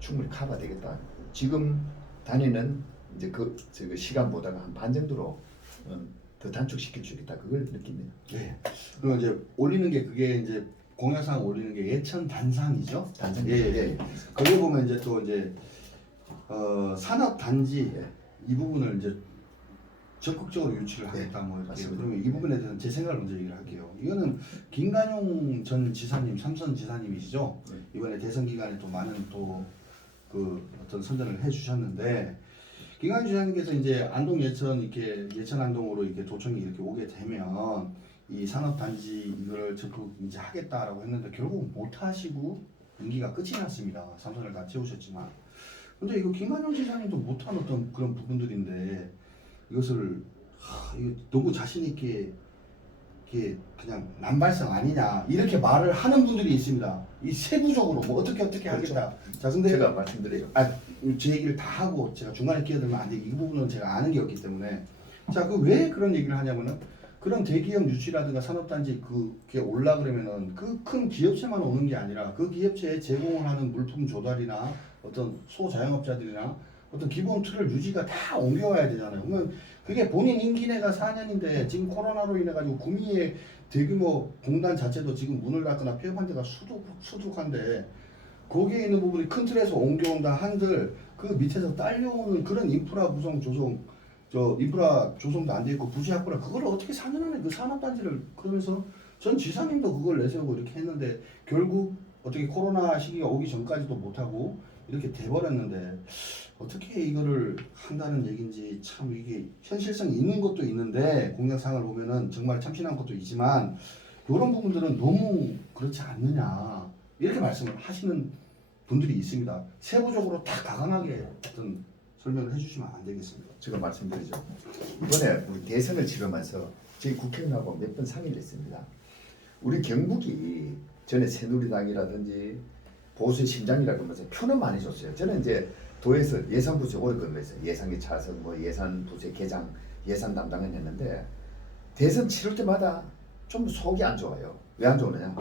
충분히 커버 되겠다. 지금 다니는 이제 저 시간보다가 한 반 정도로 더 단축시켜 주겠다. 그걸 느낍니다. 네. 그리고 이제 올리는 게 그게 이제 공약상 올리는 게 예천 단상이죠. 단상. 예. 거기 보면 이제 또 이제 산업 단지 이 부분을 이제 적극적으로 유치를 하겠다 뭐 이렇게. 맞습니다. 그러면 이 부분에 대해서는 제 생각을 먼저 얘기를 할게요. 이거는 김관용 전 지사님, 삼선 지사님이시죠. 네. 이번에 대선 기간에 또 많은 또 그 어떤 선전을 해주셨는데 김관용 지사님께서 이제 안동 예천 이렇게 예천 안동으로 이렇게 도청이 이렇게 오게 되면 이 산업 단지 이거를 적극 이제 하겠다라고 했는데 결국 못 하시고 임기가 끝이 났습니다. 삼선을 다 채우셨지만. 근데 이거 김관용 지사님도 못한 어떤 그런 부분들인데 이것을 이거 너무 자신 있게 이게 그냥 남발성 아니냐 이렇게 말을 하는 분들이 있습니다. 이 세부적으로 뭐 어떻게 하겠다. 자 근데 제가 말씀드리죠. 제 얘기를 다 하고 제가 중간에 끼어들면 안 돼. 이 부분은 제가 아는 게 없기 때문에 자 그 왜 그런 얘기를 하냐면은 그런 대기업 유치라든가 산업단지 그게 올라 그러면은 그 큰 기업체만 오는 게 아니라 그 기업체에 제공을 하는 물품 조달이나 어떤 소자영업자들이나 어떤 기본 틀을 유지가 다 옮겨와야 되잖아요. 그러면 그게 본인 임기 내가 4년인데 지금 코로나로 인해 가지고 구미의 대규모 공단 자체도 지금 문을 닫거나 폐업한 데가 수두룩한데 거기에 있는 부분이 큰 틀에서 옮겨온다 한들 그 밑에서 딸려오는 그런 인프라 구성 조성 인프라 조성도 안 돼 있고 부지 확보라 그걸 어떻게 4년 안에 그 산업단지를 그러면서 전 지사님도 그걸 내세우고 이렇게 했는데 결국 어떻게 코로나 시기가 오기 전까지도 못하고 이렇게 돼버렸는데 어떻게 이거를 한다는 얘기인지 참 이게 현실성이 있는 것도 있는데 공약상을 보면은 정말 참신한 것도 있지만 이런 부분들은 너무 그렇지 않느냐 이렇게 말씀을 하시는 분들이 있습니다. 세부적으로 다 가감하게 어떤 설명을 해주시면 안 되겠습니다. 제가 말씀드리죠. 이번에 우리 대선을 치르면서 저희 국회의원하고 몇 번 상의를 했습니다. 우리 경북이 전에 새누리당이라든지 보수의 심장이라고 하면서 표는 많이 줬어요. 저는 이제 도에서 예산부처 오래 근무했어요. 예산의 차선, 뭐 예산부처 개장, 예산 담당을 했는데 대선 치를 때마다 좀 속이 안 좋아요. 왜 안 좋으냐?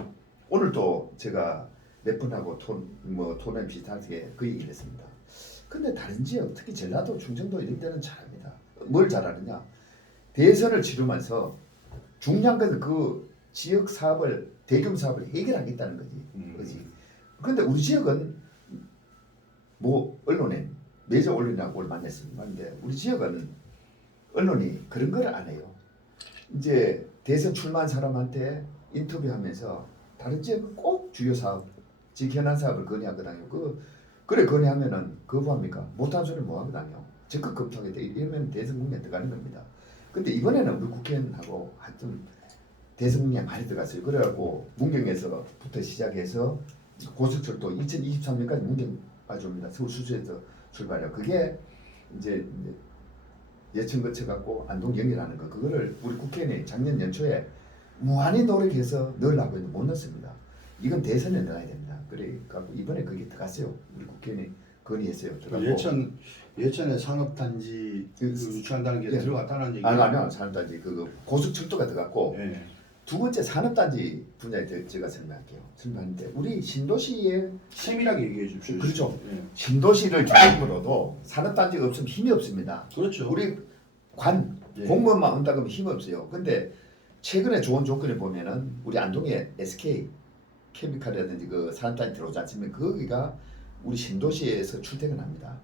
오늘도 제가 몇 분하고 토론 비슷하게 그 얘기를 했습니다. 근데 다른 지역, 특히 전라도, 충청도 이런 데는 잘합니다. 뭘 잘하느냐? 대선을 치르면서 중요한 것은 그 지역 사업을 대규모 사업을 해결하겠다는 거지. 그런데 우리 지역은 뭐 언론에 메이저 언론이라고 만났습니다. 근데 우리 지역은 언론이 그런 걸 안 해요. 이제 대선 출마한 사람한테 인터뷰하면서 다른 지역은 꼭 주요 사업, 지역 현안 사업을 건의하거든요. 그래 건의하면은 거부합니까? 못한 소리 뭐 하거든요. 적극 검토하겠다 이러면 대선 국면에 들어가는 겁니다. 근데 이번에는 우리 국회의원하고 하여튼 대선 국면에 많이 들어갔어요. 그래갖고 문경에서부터 시작해서 고속철도 2023년까지 문경 가져옵니다. 서울 수수에서 출발해요. 그게 이제 예천 거쳐갖고 안동 연결하는 거 그거를 우리 국회의원이 작년 연초에 무한히 노력해서 넣으려고 했는데 못 넣었습니다. 이건 대선에 넣어야 됩니다. 그래갖고 이번에 그게 들어갔어요. 우리 국회의원이 건의했어요. 들어갔고 예천에 산업단지 유치한다는 게 예. 들어갔다는 얘기. 아니요 산업단지 그 고속철도가 들어갔고 예. 두 번째 산업단지 분야에 제가 설명할게요. 설명하는데 우리 신도시에 세밀하게 얘기해 주십시오. 그렇죠. 예. 신도시를 중심으로도 산업단지가 없으면 힘이 없습니다. 그렇죠. 우리 예. 공무원만 온다 그러면 힘이 없어요. 근데 최근에 좋은 조건을 보면은 우리 안동에 SK 케미칼이라든지 그 산업단지 들어오지 않습니까? 거기가 우리 신도시에서 출퇴근합니다.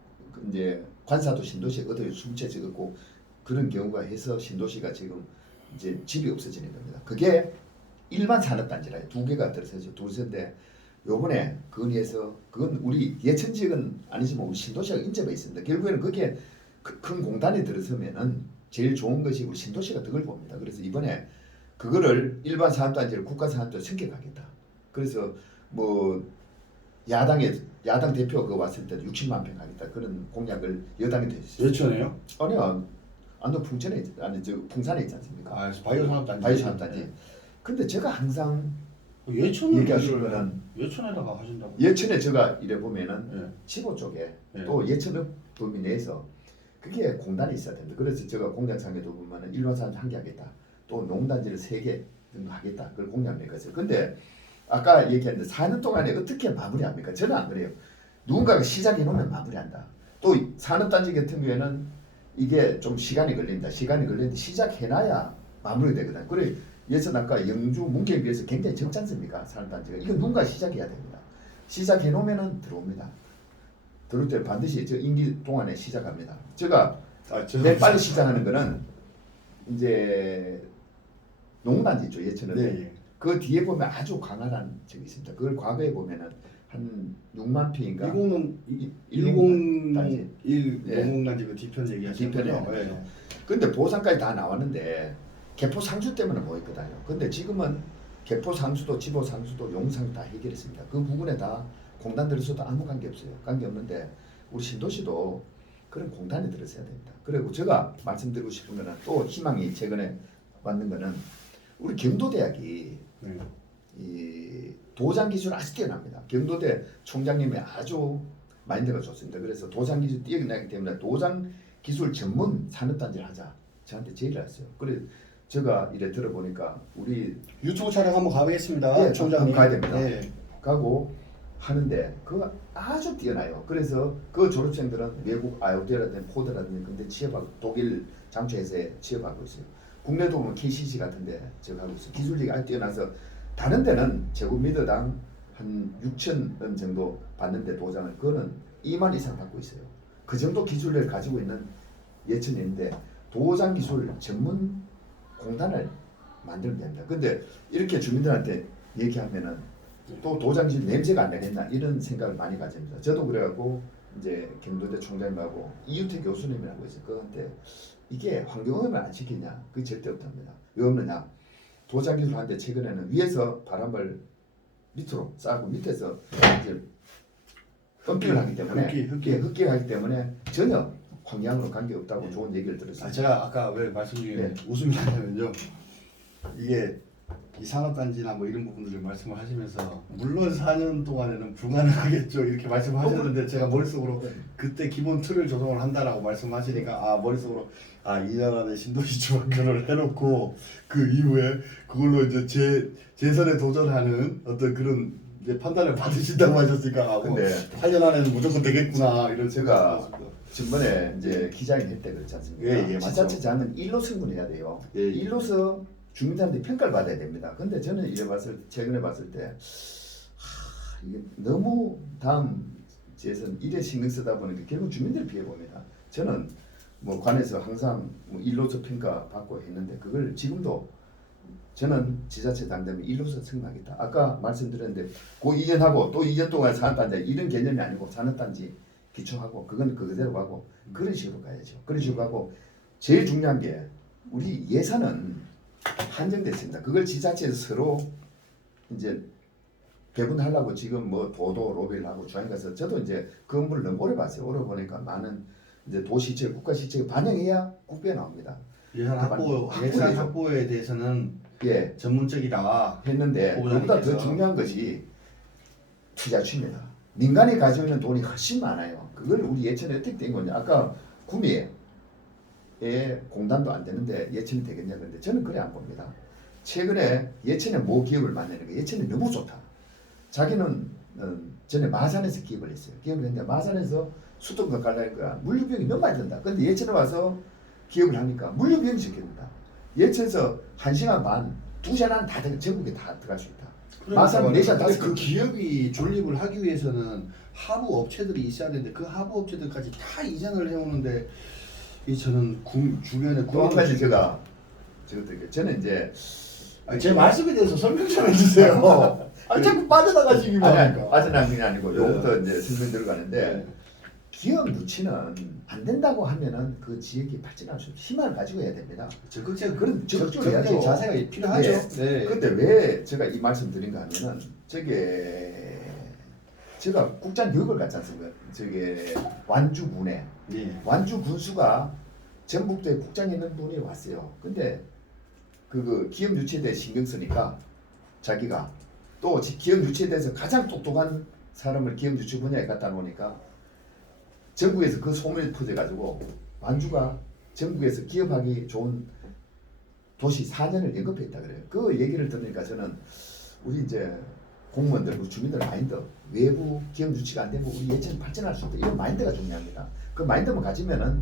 이제 관사도 신도시에 어디 숨채져 있고 그런 경우가 해서 신도시가 지금 이제 집이 없어지는 겁니다. 그게 일반 산업단지라요. 두 개가 들어서죠. 둘인데 요번에 건의해서 그건 우리 예천 지역은 아니지만 우리 신도시가 인접해 있습니다. 결국에는 그게 큰 공단이 들어서면은 제일 좋은 것이 우리 신도시가 덕을 봅니다. 그래서 이번에 그거를 일반 산업단지를 국가 산업단지로 승격하겠다. 그래서 뭐 야당 대표 그 왔을 때도 60만 평 하겠다 그런 공약을 여당이 됐어요. 예천에요? 아니요. 안동 풍천에 풍산에 있지 않습니까? 아, 바이오 산업단지. 바이오 산업단지. 근데 제가 항상 예천을 얘기하신 거는 예천에다가 하신다고. 예천에 제가 이래 보면은 예. 지도 쪽에 예. 또 예천업 범위 내에서 그게 공단이 있어야 됩니다. 그래서 제가 공약상에도 보면은 일반산 한 개 하겠다. 또 농단지를 3개 정도 하겠다. 그걸 공약을 냈어요. 근데 아까 얘기했는데 4년 동안에 어떻게 마무리합니까? 저는 안 그래요. 누군가가 시작해 놓으면 마무리한다. 또 산업단지 같은 경우에는 이게 좀 시간이 걸립니다. 시간이 걸리는데 시작해놔야 마무리되거든요. 그래 예전 아까 영주 문경에 비해서 굉장히 적지 않습니까? 산업단지가. 이거 누군가 시작해야 됩니다. 시작해 놓으면은 들어옵니다. 들어올 때 반드시 저 임기 동안에 시작합니다. 제가 제일 빨리 시작하는 거는 이제 농단지 있죠. 예천은. 네. 그 뒤에 보면 아주 광활한 적이 있습니다. 그걸 과거에 보면은 한 6만 평인가 101 예. 농공단지 그 뒤편 얘기하시는 뒤편에 거죠? 예. 근데 보상까지 다 나왔는데 개포 상수 때문에 뭐 했거든요. 근데 지금은 개포 상수도 지보 상수도 용상 다 해결했습니다. 그 부분에 다 공단 들어서도 아무 관계 없어요. 관계 없는데 우리 신도시도 그런 공단이 들어서야 됩니다. 그리고 제가 말씀드리고 싶은 거는 또 희망이 최근에 왔는 거는 우리 경도대학이 네. 이 도장 기술 아주 뛰어납니다. 경도대 총장님이 아주 마인드가 좋습니다. 그래서 도장 기술 뛰어나기 때문에 도장 기술 전문 산업단지를 하자. 저한테 제의를 했어요. 그래 제가 이래 들어보니까 우리 유튜브 촬영 한번 가보겠습니다. 예, 총장님. 한번 가야 됩니다. 예. 가고 하는데 그거 아주 뛰어나요. 그래서 그 졸업생들은 외국 아우디라든지 포드라든지 근데 취업하고 독일 장초회사에 취업하고 있어요. 국내도 보면 KCC 같은데 제가 하고 있어요. 기술력이 아주 뛰어나서 다른 데는 제곱미터당 한 6천 원 정도 받는데 도장을 그거는 2만 이상 받고 있어요. 그 정도 기술력을 가지고 있는 예천인데 도장 기술 전문 공단을 만들면 됩니다. 근데 이렇게 주민들한테 얘기하면은 또 도장 기술 냄새가 안 나겠나 이런 생각을 많이 가집니다. 저도 그래갖고 이제 경도대 총장님하고 이유태 교수님이라고 있어요. 그한테 이게 환경오염을 안 시키냐? 그게 절대 없답니다. 왜 없느냐? 도장 기술 하는데 최근에는 위에서 바람을 밑으로 쏴고 밑에서 이제 흡기를 하기 때문에 흡기를 하기 때문에 전혀 환경으로 관계 없다고 좋은 얘기를 들었어요. 제가 아까 왜 말씀드린 웃음이 나냐면요. 이게 이 산업단지나 뭐 이런 부분들을 말씀을 하시면서 물론 4년 동안에는 불가능하겠죠 이렇게 말씀하셨는데 제가 머릿속으로 그때 기본 틀을 조정을 한다라고 말씀하시니까 머릿속으로 2년 안에 신도시 중학교를 해놓고 그 이후에 그걸로 이제 재선에 도전하는 어떤 그런 이제 판단을 받으신다고 하셨으니까 근데 8년 안에는 무조건 되겠구나 이런 제가 생각이 전번에 이제 기자회견 때 그렇지 않습니까? 예, 맞죠. 지자체장은 일로 승분해야 돼요. 예. 일로서 주민들한테 평가를 받아야 됩니다. 근데 저는 최근에 봤을 때 이게 너무 다음 재선 일에 신경 쓰다 보니까 결국 주민들 피해 봅니다. 저는 뭐 관에서 항상 뭐 일로서 평가 받고 했는데 그걸 지금도 저는 지자체 당되면 일로서 승인하겠다. 아까 말씀드렸는데 그 이전하고 또 2년 동안 산업단지 이런 개념이 아니고 산업단지 기초하고 그건 그대로 가고 그런 식으로 가야죠. 그런 식으로 가고 제일 중요한 게 우리 예산은 한정됐습니다. 그걸 지자체에서 서로 이제 배분하려고 지금 뭐 도도 로비를 하고 중앙에 가서 저도 이제 그 업무를 너무 오래 봤어요. 오래 보니까 많은 이제 도시체 국가 시책에 반영해야 국비가 나옵니다. 예산 확보에 대해서는 전문적이다 했는데 그보다 더 중요한 것이 투자 취입니다. 민간이 가지고 있는 돈이 훨씬 많아요. 그걸 우리 예천에 어떻게 된 거냐? 아까 구미에 공단도 안 되는데 예천이 되겠냐 그런데 저는 그래 안 봅니다. 최근에 예천에 모 기업을 만나는 거 예천이 너무 좋다. 자기는 전에 마산에서 기업을 했어요. 기업을 했는데 마산에서 수도권 가려는 거야. 물류비용이 너무 많이 든다. 근데 예천에 와서 기업을 하니까 물류비용이 적겠다. 예천에서 1시간 반, 2시간 안 다 전국에 다 들어갈 수 있다. 마산 4시간 다. 그 기업이 존립을 하기 위해서는 하부 업체들이 있어야 되는데 그 하부 업체들까지 다 이전을 해오는데 저는 주변에 또 한 가지 저는 이제 제 말씀에 대해서 설명 좀 해주세요. 자꾸 빠져나가시기만 하니까. 빠져나가는 게 아니고 요부터 이제 설명 들어가는데 기업 유치는 안 된다고 하면은 그 지역이 발전할 수 없어요. 희망을 가지고 해야 됩니다. 적극적인 그런 적극적인 자세가 필요하죠. 그런데 왜 제가 이 말씀 드린가 하면은 제가 국장 교육을 갔지 않습니까? 완주군에 완주 군수가 전북도에 국장에 있는 분이 왔어요. 근데 그 기업 유치에 대해 신경 쓰니까 자기가 또 기업 유치에 대해서 가장 똑똑한 사람을 기업 유치 분야에 갖다 놓으니까 전국에서 그 소문이 퍼져가지고 완주가 전국에서 기업하기 좋은 도시 4년을 연급했다 그래요. 그 얘기를 들으니까 저는 우리 이제 공무원들, 우리 주민들 마인드, 외부 기업 유치가 안 되면 우리 예천 발전할 수 없다. 이런 마인드가 중요합니다. 그 마인드만 가지면은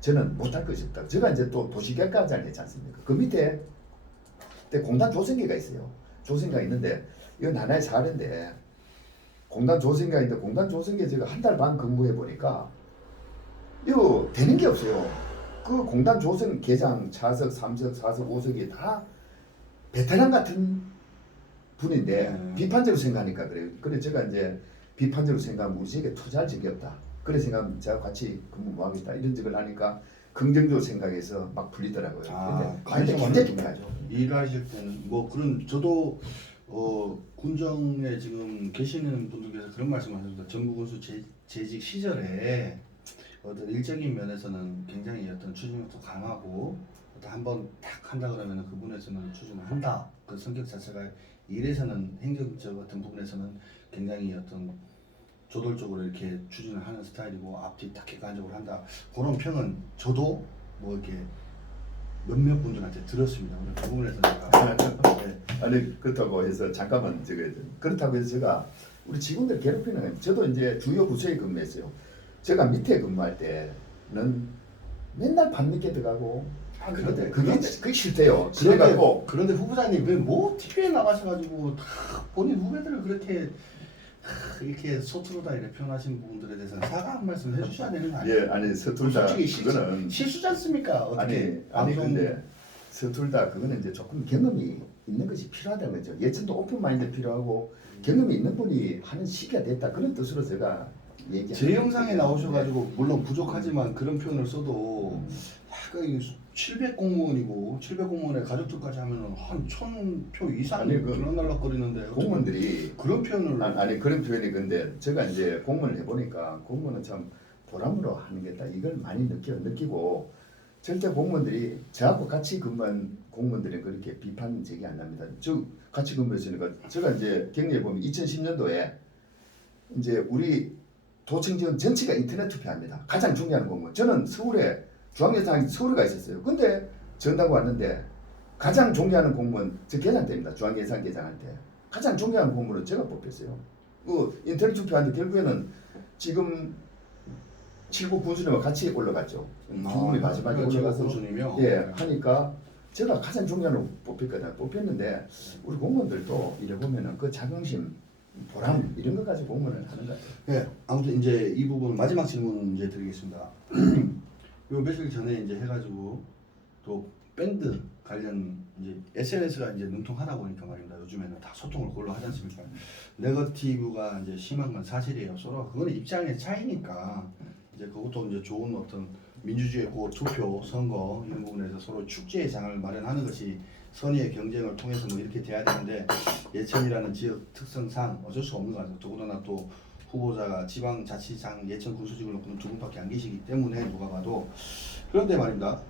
저는 못할 것이 없다. 제가 이제 또 도시계획과장을 했지 않습니까? 그 밑에 공단 조성계가 있어요. 조성계가 있는데 이건 하나의 사례인데 공단 조성계가 있는데 공단 조성계 제가 한 달 반 근무해 보니까 이거 되는 게 없어요. 그 공단 조성 계장 차석, 3석, 4석, 5석이 다 베테랑 같은 분인데 비판적으로 생각하니까 그래요. 그래 제가 이제 비판적으로 생각하면 우리 지역에 투자할 적이 없다. 그래 생각하면 제가 같이 근무 뭐 하겠다 이런 적을 하니까 긍정적으로 생각해서 막 풀리더라고요. 근데 굉장히 중요하죠. 일하실 때는 뭐 그런 저도 군정에 지금 계시는 분들께서 그런 말씀하셨습니다. 전북군수 재직 시절에 어떤 일적인 면에서는 굉장히 어떤 추진력도 강하고 한번 탁 한다 그러면 그분에서는 추진을 한다. 그 성격 자체가 일에서는 행정적 어떤 부분에서는 굉장히 어떤 조돌적으로 이렇게 추진을 하는 스타일이고 앞뒤 딱 객관적으로 한다. 그런 평은 저도 뭐 이렇게 몇몇 분들한테 들었습니다. 그 부분에서 제가 아니 그렇다고 해서 잠깐만 그렇다고 해서 제가 우리 직원들 괴롭히는 거예요. 저도 이제 주요 부서에 근무했어요. 제가 밑에 근무할 때는 맨날 밤늦게 들어가고 그런데 그게 싫대요. 그래갖고 그런데 후보자님 왜 뭐 TV에 나가셔가지고 다 본인 후배들을 그렇게 이렇게 서투르다 이렇게 표현하신 부분들에 대해서는 사과 한 말씀 해주셔야 되는 거 아니에요? 예, 아니 서툴다 솔직히 그거는 실수지 않습니까? 어떻게 아니 방송- 근데 서툴다 그거는 이제 조금 경험이 있는 것이 필요하다는 거죠. 예전도 오픈 마인드 필요하고 경험이 있는 분이 하는 시기가 됐다 그런 뜻으로 제가 얘기합니다. 제 영상에 나오셔가지고 물론 부족하지만 그런 표현을 써도 음. 약간 700 공무원이고 700 공무원의 가족들까지 하면은 한 1000표 이상이 아니, 그 들락날락거리는데 어떻게 공무원들이 그런 표현을 아니 그런 표현이 근데 제가 이제 공무원을 해보니까 공무원은 참 보람으로 하는 게다 이걸 많이 느끼고 절대 공무원들이 저하고 같이 근무한 공무원들이 그렇게 비판 제기 안 합니다. 저 같이 근무했으니까 제가 이제 경력해 보면 2010년도에 이제 우리 도청지원 전체가 인터넷 투표합니다. 가장 중요한 공무원. 저는 서울에 중앙예산이 서울에 가 있었어요. 근데 전당 왔는데 가장 존경하는 공무원 저 계장 때입니다. 중앙예산 계장할 때 가장 존경하는 공무원은 제가 뽑혔어요. 그 인터넷 투표하는데 결국에는 지금 7구 군수님과 같이 올라갔죠. 중군이 마지막에 올라가서 군수님이요. 예 하니까 제가 가장 존경하는 뽑혔거든요. 뽑혔는데 우리 공무원들도 이래 보면은 그 자긍심, 보람 이런 거 가지고 공무원을 하는 것 같아요. 네, 아무튼 이제 이 부분 마지막 질문 이제 드리겠습니다. 요 며칠 전에 이제 해가지고 또 밴드 관련 이제 SNS가 이제 능통하다 보니까 말입니다. 요즘에는 다 소통을 그걸로 하지 않습니까? 네거티브가 이제 심한 건 사실이에요. 서로 그거는 입장의 차이니까 이제 그것도 이제 좋은 어떤 민주주의의 고 투표, 선거 이런 부분에서 서로 축제의 장을 마련하는 것이 선의의 경쟁을 통해서 뭐 이렇게 돼야 되는데 예천이라는 지역 특성상 어쩔 수 없는 거죠. 더군다나 또 후보자가 지방자치장 예천 군수직을 놓고는 두 분밖에 안 계시기 때문에 누가 봐도 그런데 말입니다.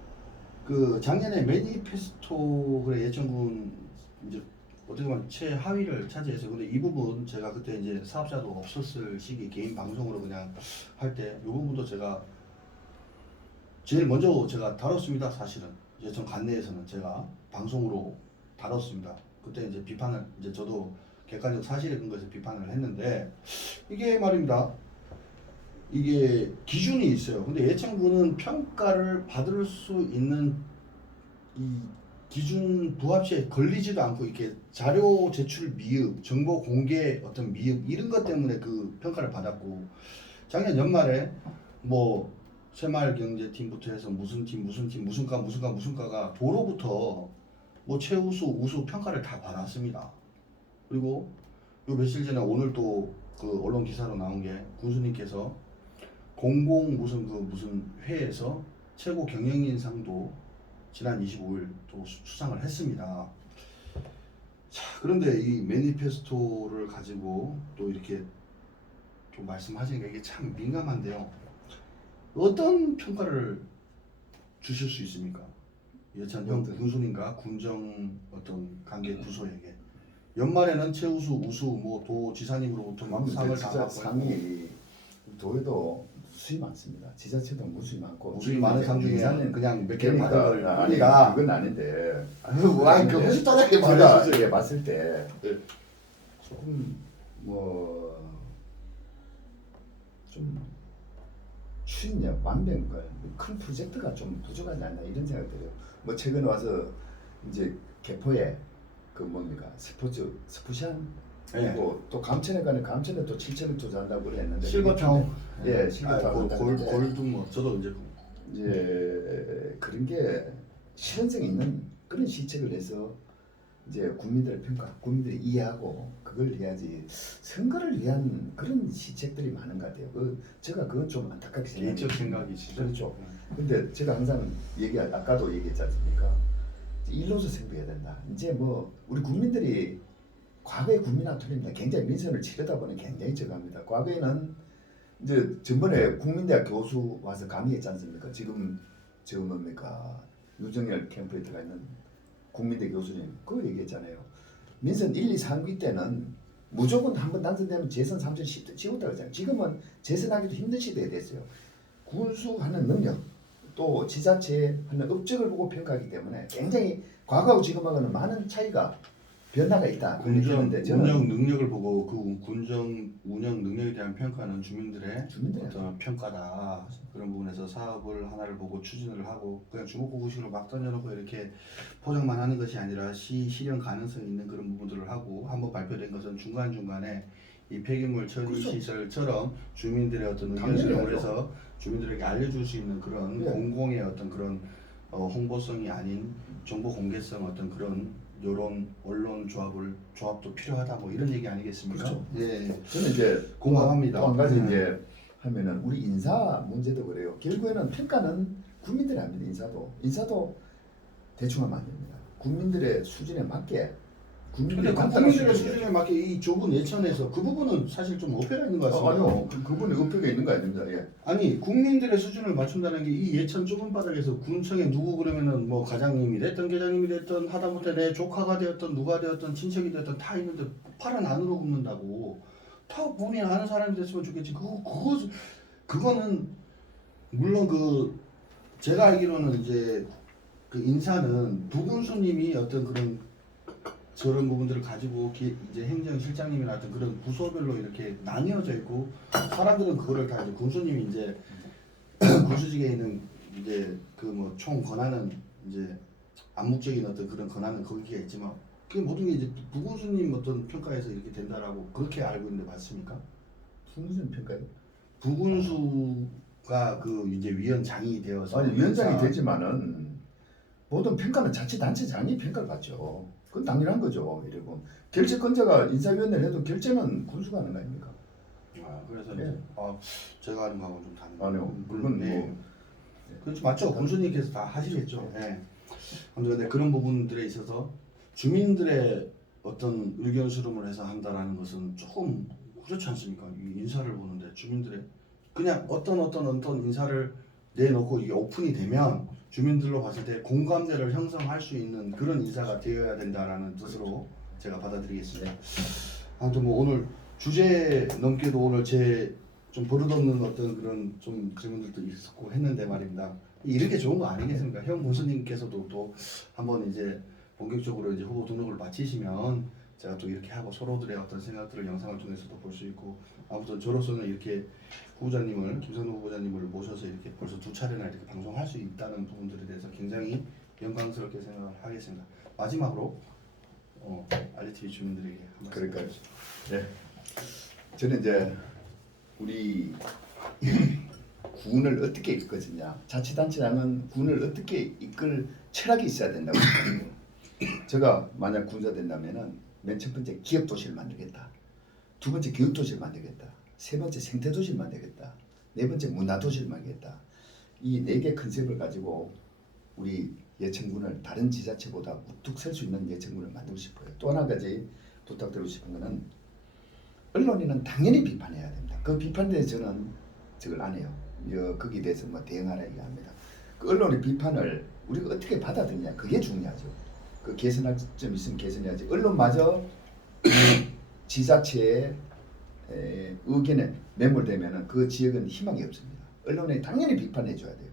그 작년에 매니페스토 그래 예천군 이제 어떻게 보면 최하위를 차지했어요. 근데 이 부분 제가 그때 이제 사업자도 없었을 시기 개인 방송으로 그냥 할 때 이 부분도 제가 제일 먼저 제가 다뤘습니다. 사실은 예천 관내에서는 제가 방송으로 다뤘습니다. 그때 이제 비판을 이제 저도 객관적 사실에 근거해서 비판을 했는데 이게 말입니다. 이게 기준이 있어요. 근데 예천군은 평가를 받을 수 있는 이 기준 부합치에 걸리지도 않고 이렇게 자료 제출 미흡, 정보 공개 어떤 미흡 이런 것 때문에 그 평가를 받았고 작년 연말에 뭐 새마을경제팀부터 해서 무슨 팀 무슨과가 도로부터 뭐 최우수 우수 평가를 다 받았습니다. 그리고 요 며칠 전에 오늘 또 그 언론 기사로 나온 게 군수님께서 공공 무슨 회에서 최고 경영인상도 지난 25일 또 수상을 했습니다. 자, 그런데 이 매니페스토를 가지고 또 이렇게 또 말씀하시니까 이게 참 민감한데요. 어떤 평가를 주실 수 있습니까? 예천 형 군수님과 군정 어떤 관계 부서에게 연말에는 최우수 우수 뭐 도지사님으로부터 막 상을 다 진짜 받고 상이 도에도 수입 많습니다. 지자체도 무수히 많고 수입 많은 상 중에 인사는 그냥 몇 개를 받은 걸 아니 우리가 그건 아닌데 와 그거 쉽잖아요. 제가 이게 봤을 때 네. 조금 뭐 좀 추진력 완벽한 큰 프로젝트가 좀 부족하지 않나 이런 생각 들어요. 뭐 최근 와서 이제 개포에 그 뭡니까 스포션 네. 그리고 또 감천에 가는 감천에 또 7천을 투자한다고 그랬는데 실버타운 예 실버타운 골도 뭐 저도 이제 그런 게 실현성 있는 그런 시책을 해서 이제 국민들의 평가, 국민들이 이해하고 그걸 해야지 선거를 위한 그런 시책들이 많은 것 같아요. 제가 그건 좀 안타깝게 개인적 생각해요. 생각이시죠. 그렇죠. 근데 제가 항상 아까도 얘기했지 않습니까? 일로서 승부해야 된다. 이제 뭐 우리 국민들이 과거의 국민하고 틀립니다. 굉장히 민선을 치르다 보니 굉장히 적합니다. 과거에는 이제 전번에 국민대학 교수 와서 강의했지 않습니까? 지금 저 뭡니까 유정열 캠프에 들어가 있는 국민대 교수님 그거 얘기했잖아요. 민선 1, 2, 3기 때는 무조건 한번 당선되면 재선 3선 지웠다고 했잖아요. 지금은 재선하기도 힘든 시대에 됐어요. 군수하는 능력 또 지자체의 하는 업적을 보고 평가하기 때문에 굉장히 과거하고 지금하고는 많은 차이가 변화가 있다. 군정 그랬는데 저는 운영 능력을 보고 그 군정 운영 능력에 대한 평가는 주민들의 주민들의 어떤 평가다. 그런 부분에서 사업을 하나를 보고 추진을 하고 그냥 주먹구구식으로 막 던져놓고 이렇게 포장만 하는 것이 아니라 실현 가능성이 있는 그런 부분들을 하고 한번 발표된 것은 중간중간에 이 폐기물 처리 그렇죠. 시설처럼 주민들의 어떤 의견 당연히 수렴을 하죠. 해서 주민들에게 알려줄 수 있는 그런 네. 공공의 어떤 그런 홍보성이 아닌 정보 공개성 어떤 그런 이런 언론 조합도 필요하다 뭐 이런 얘기 아니겠습니까? 그렇죠. 예, 저는 이제 공감합니다. 또 한 가지 네. 이제 하면은 우리 인사 문제도 그래요. 결국에는 평가는 국민들이 합니다. 인사도 대충 하면 안 됩니다. 국민들의 수준에 맞게 근데 국민들이 그 간단한 국민들의 수준에 수준에 맞게 이 좁은 예천에서 그 부분은 사실 좀 어폐가 있는 것 같습니다. 아니요. 그분이 의표가 있는 거 아닙니다. 예. 아니 국민들의 수준을 맞춘다는 게 이 예천 좁은 바닥에서 군청에 누구 그러면은 뭐 과장님이 됐든 계장님이 됐든 하다못해 내 조카가 되었든 누가 되었든 친척이 되었든 다 있는데 팔은 안으로 굽는다고 다 본인 아는 사람이 됐으면 좋겠지. 그거는 물론 그 제가 알기로는 이제 그 인사는 부군수님이 어떤 그런 저런 부분들을 가지고 이제 행정실장님이나 어떤 그런 부서별로 이렇게 나뉘어져 있고 사람들은 그거를 다 이제 군수님이 이제 군수직에 있는 이제 그 뭐 총 권한은 이제 암묵적인 어떤 그런 권한은 거기에 있지만 그 모든 게 이제 부군수님 어떤 평가에서 이렇게 된다라고 그렇게 알고 있는데 맞습니까? 무슨 평가요? 부군수가 그 이제 위원장이 되어서 아니 위원장이 인사- 되지만은 모든 평가는 자치단체장이 평가를 받죠. 그건 당연한 거죠. 이러고 결재권자가 인사위원회를 해도 결재는 군수가 하는 거 아닙니까? 그래서 예. 이제 제가 하는 거하고는 좀 다른. 아니요. 그건 네. 뭐 그렇죠, 맞죠. 군수님께서 다 하시겠죠. 예. 아무튼 근데 그런 부분들에 있어서 주민들의 어떤 의견 수렴을 해서 한다라는 것은 조금 그렇지 않습니까? 이 인사를 보는데 주민들의 그냥 어떤 인사를 내놓고 이게 오픈이 되면 주민들로 봤을 때 공감대를 형성할 수 있는 그런 인사가 되어야 된다라는 뜻으로 제가 받아들이겠습니다. 아무튼 뭐 오늘 주제 넘게도 오늘 제 좀 버릇없는 어떤 그런 좀 질문들도 있었고 했는데 말입니다. 이렇게 좋은 거 아니겠습니까? 형 군수님께서도 또 한번 이제 본격적으로 이제 후보 등록을 마치시면 제가 또 이렇게 하고 서로들의 어떤 생각들을 영상을 통해서도 볼 수 있고 아무튼 저로서는 이렇게 후보자님을 김선우 후보자님을 모셔서 이렇게 벌써 두 차례나 이렇게 방송할 수 있다는 부분들에 대해서 굉장히 영광스럽게 생각을 하겠습니다. 마지막으로 알리티비 주민들에게 한 말씀 그러니까요. 해주시죠. 네. 저는 이제 우리 군을 어떻게 이끌 것이냐. 자치단체장은 군을 어떻게 이끌 철학이 있어야 된다고 생각합니다. 제가 만약 군사 된다면은 맨 첫 번째 기업 도시를 만들겠다. 두 번째 교육 도시를 만들겠다. 세 번째 생태 도시를 만들겠다. 네 번째 문화 도시를 만들겠다. 이 네 개 컨셉을 가지고 우리 예천군을 다른 지자체보다 우뚝 설 수 있는 예천군을 만들고 싶어요. 또 하나 가지 부탁드리고 싶은 거는 언론인은 당연히 비판해야 됩니다. 그 비판에 대해서 저는 저걸 안 해요. 거기에 대해서 뭐 대응하라 얘기합니다. 그 언론의 비판을 우리가 어떻게 받아들이냐 그게 중요하죠. 그 개선할 점 있으면 개선해야지. 언론마저 지자체의 의견에 매몰되면은 그 지역은 희망이 없습니다. 언론에 당연히 비판해줘야 돼요.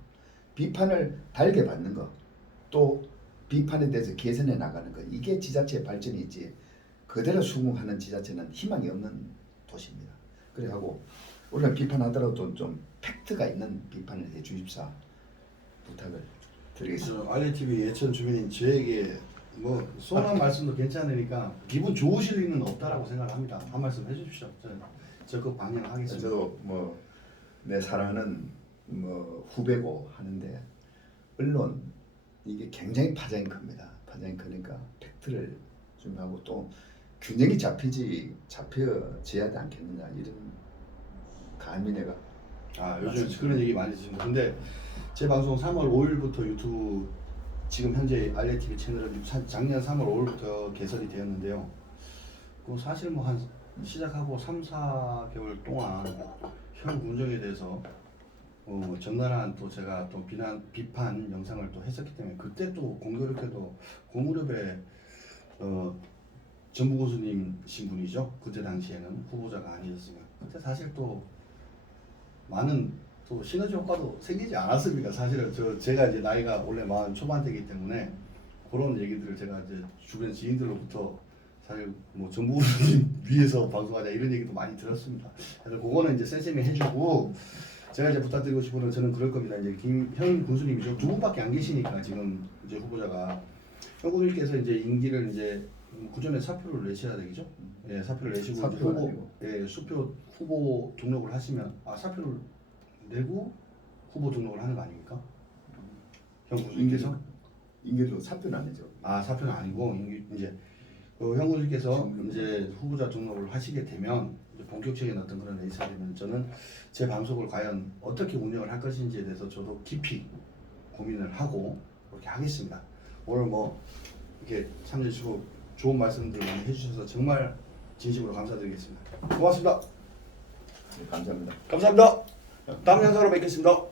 비판을 달게 받는 거, 또 비판에 대해서 개선해 나가는 거, 이게 지자체의 발전이지. 그대로 수긍하는 지자체는 희망이 없는 도시입니다. 그래가지고 우리가 비판하더라도 좀 팩트가 있는 비판을 해주십사 부탁을 드리겠습니다. 알리티비 예천 주민인 저에게 뭐 소원한 말씀도 괜찮으니까 기분 좋으실 리는 없다라고 생각합니다. 한 말씀 해주십시오. 저는 적극 방향하겠습니다. 저도 뭐 내 사랑하는 뭐 후배고 하는데 언론 이게 굉장히 파장이 큽니다. 파장이 크니까 팩트를 준비하고 또 균형이 잡혀져야 하지 않겠느냐 이런 감히 내가 요즘 그런 얘기 많이 드십니다. 근데 제 방송 3월 5일부터 유튜브 지금 현재 알리티비 채널은 작년 3월 5일부터 개설이 되었는데요. 그 사실 뭐 한 시작하고 3, 4개월 동안 현 군정에 대해서 적나라한 또 제가 또 비판 영상을 또 했었기 때문에 그때 또 공교롭게도 고무렵에 전부 교수님이신 분이죠. 그때 당시에는 후보자가 아니었으면 그때 사실 또 많은 또 시너지 효과도 생기지 않았습니까? 사실은 제가 이제 나이가 원래 40 초반대이기 때문에 그런 얘기들을 제가 이제 주변 지인들로부터 사실 뭐 정부님 위해서 방송하자 이런 얘기도 많이 들었습니다. 그래서 그거는 이제 쌤쌤이 해주고 제가 이제 부탁드리고 싶은 건 저는 그럴 겁니다. 이제 김현 군수님이죠. 두 분밖에 안 계시니까 지금 이제 후보자가 현 군수님께서 이제 임기를 이제 그 전에 사표를 내셔야 되겠죠? 예, 사표를 내시고 이제 사표가 후보 아니고. 예, 수표 후보 등록을 하시면 사표를 내고 후보 등록을 하는 거 아닙니까? 현 군수님께서 임기로 사표는 아니죠. 사표는 아니고 이제 현 군수님께서 이제 후보자 등록을 하시게 되면 이제 본격적인 어떤 그런 의사가 되면 저는 제 방송을 과연 어떻게 운영을 할 것인지에 대해서 저도 깊이 고민을 하고 그렇게 하겠습니다. 오늘 뭐 이렇게 참여해 주시고 좋은 말씀들 많이 해주셔서 정말 진심으로 감사드리겠습니다. 고맙습니다. 네, 감사합니다. 감사합니다. 다음 영상으로 뵙겠습니다.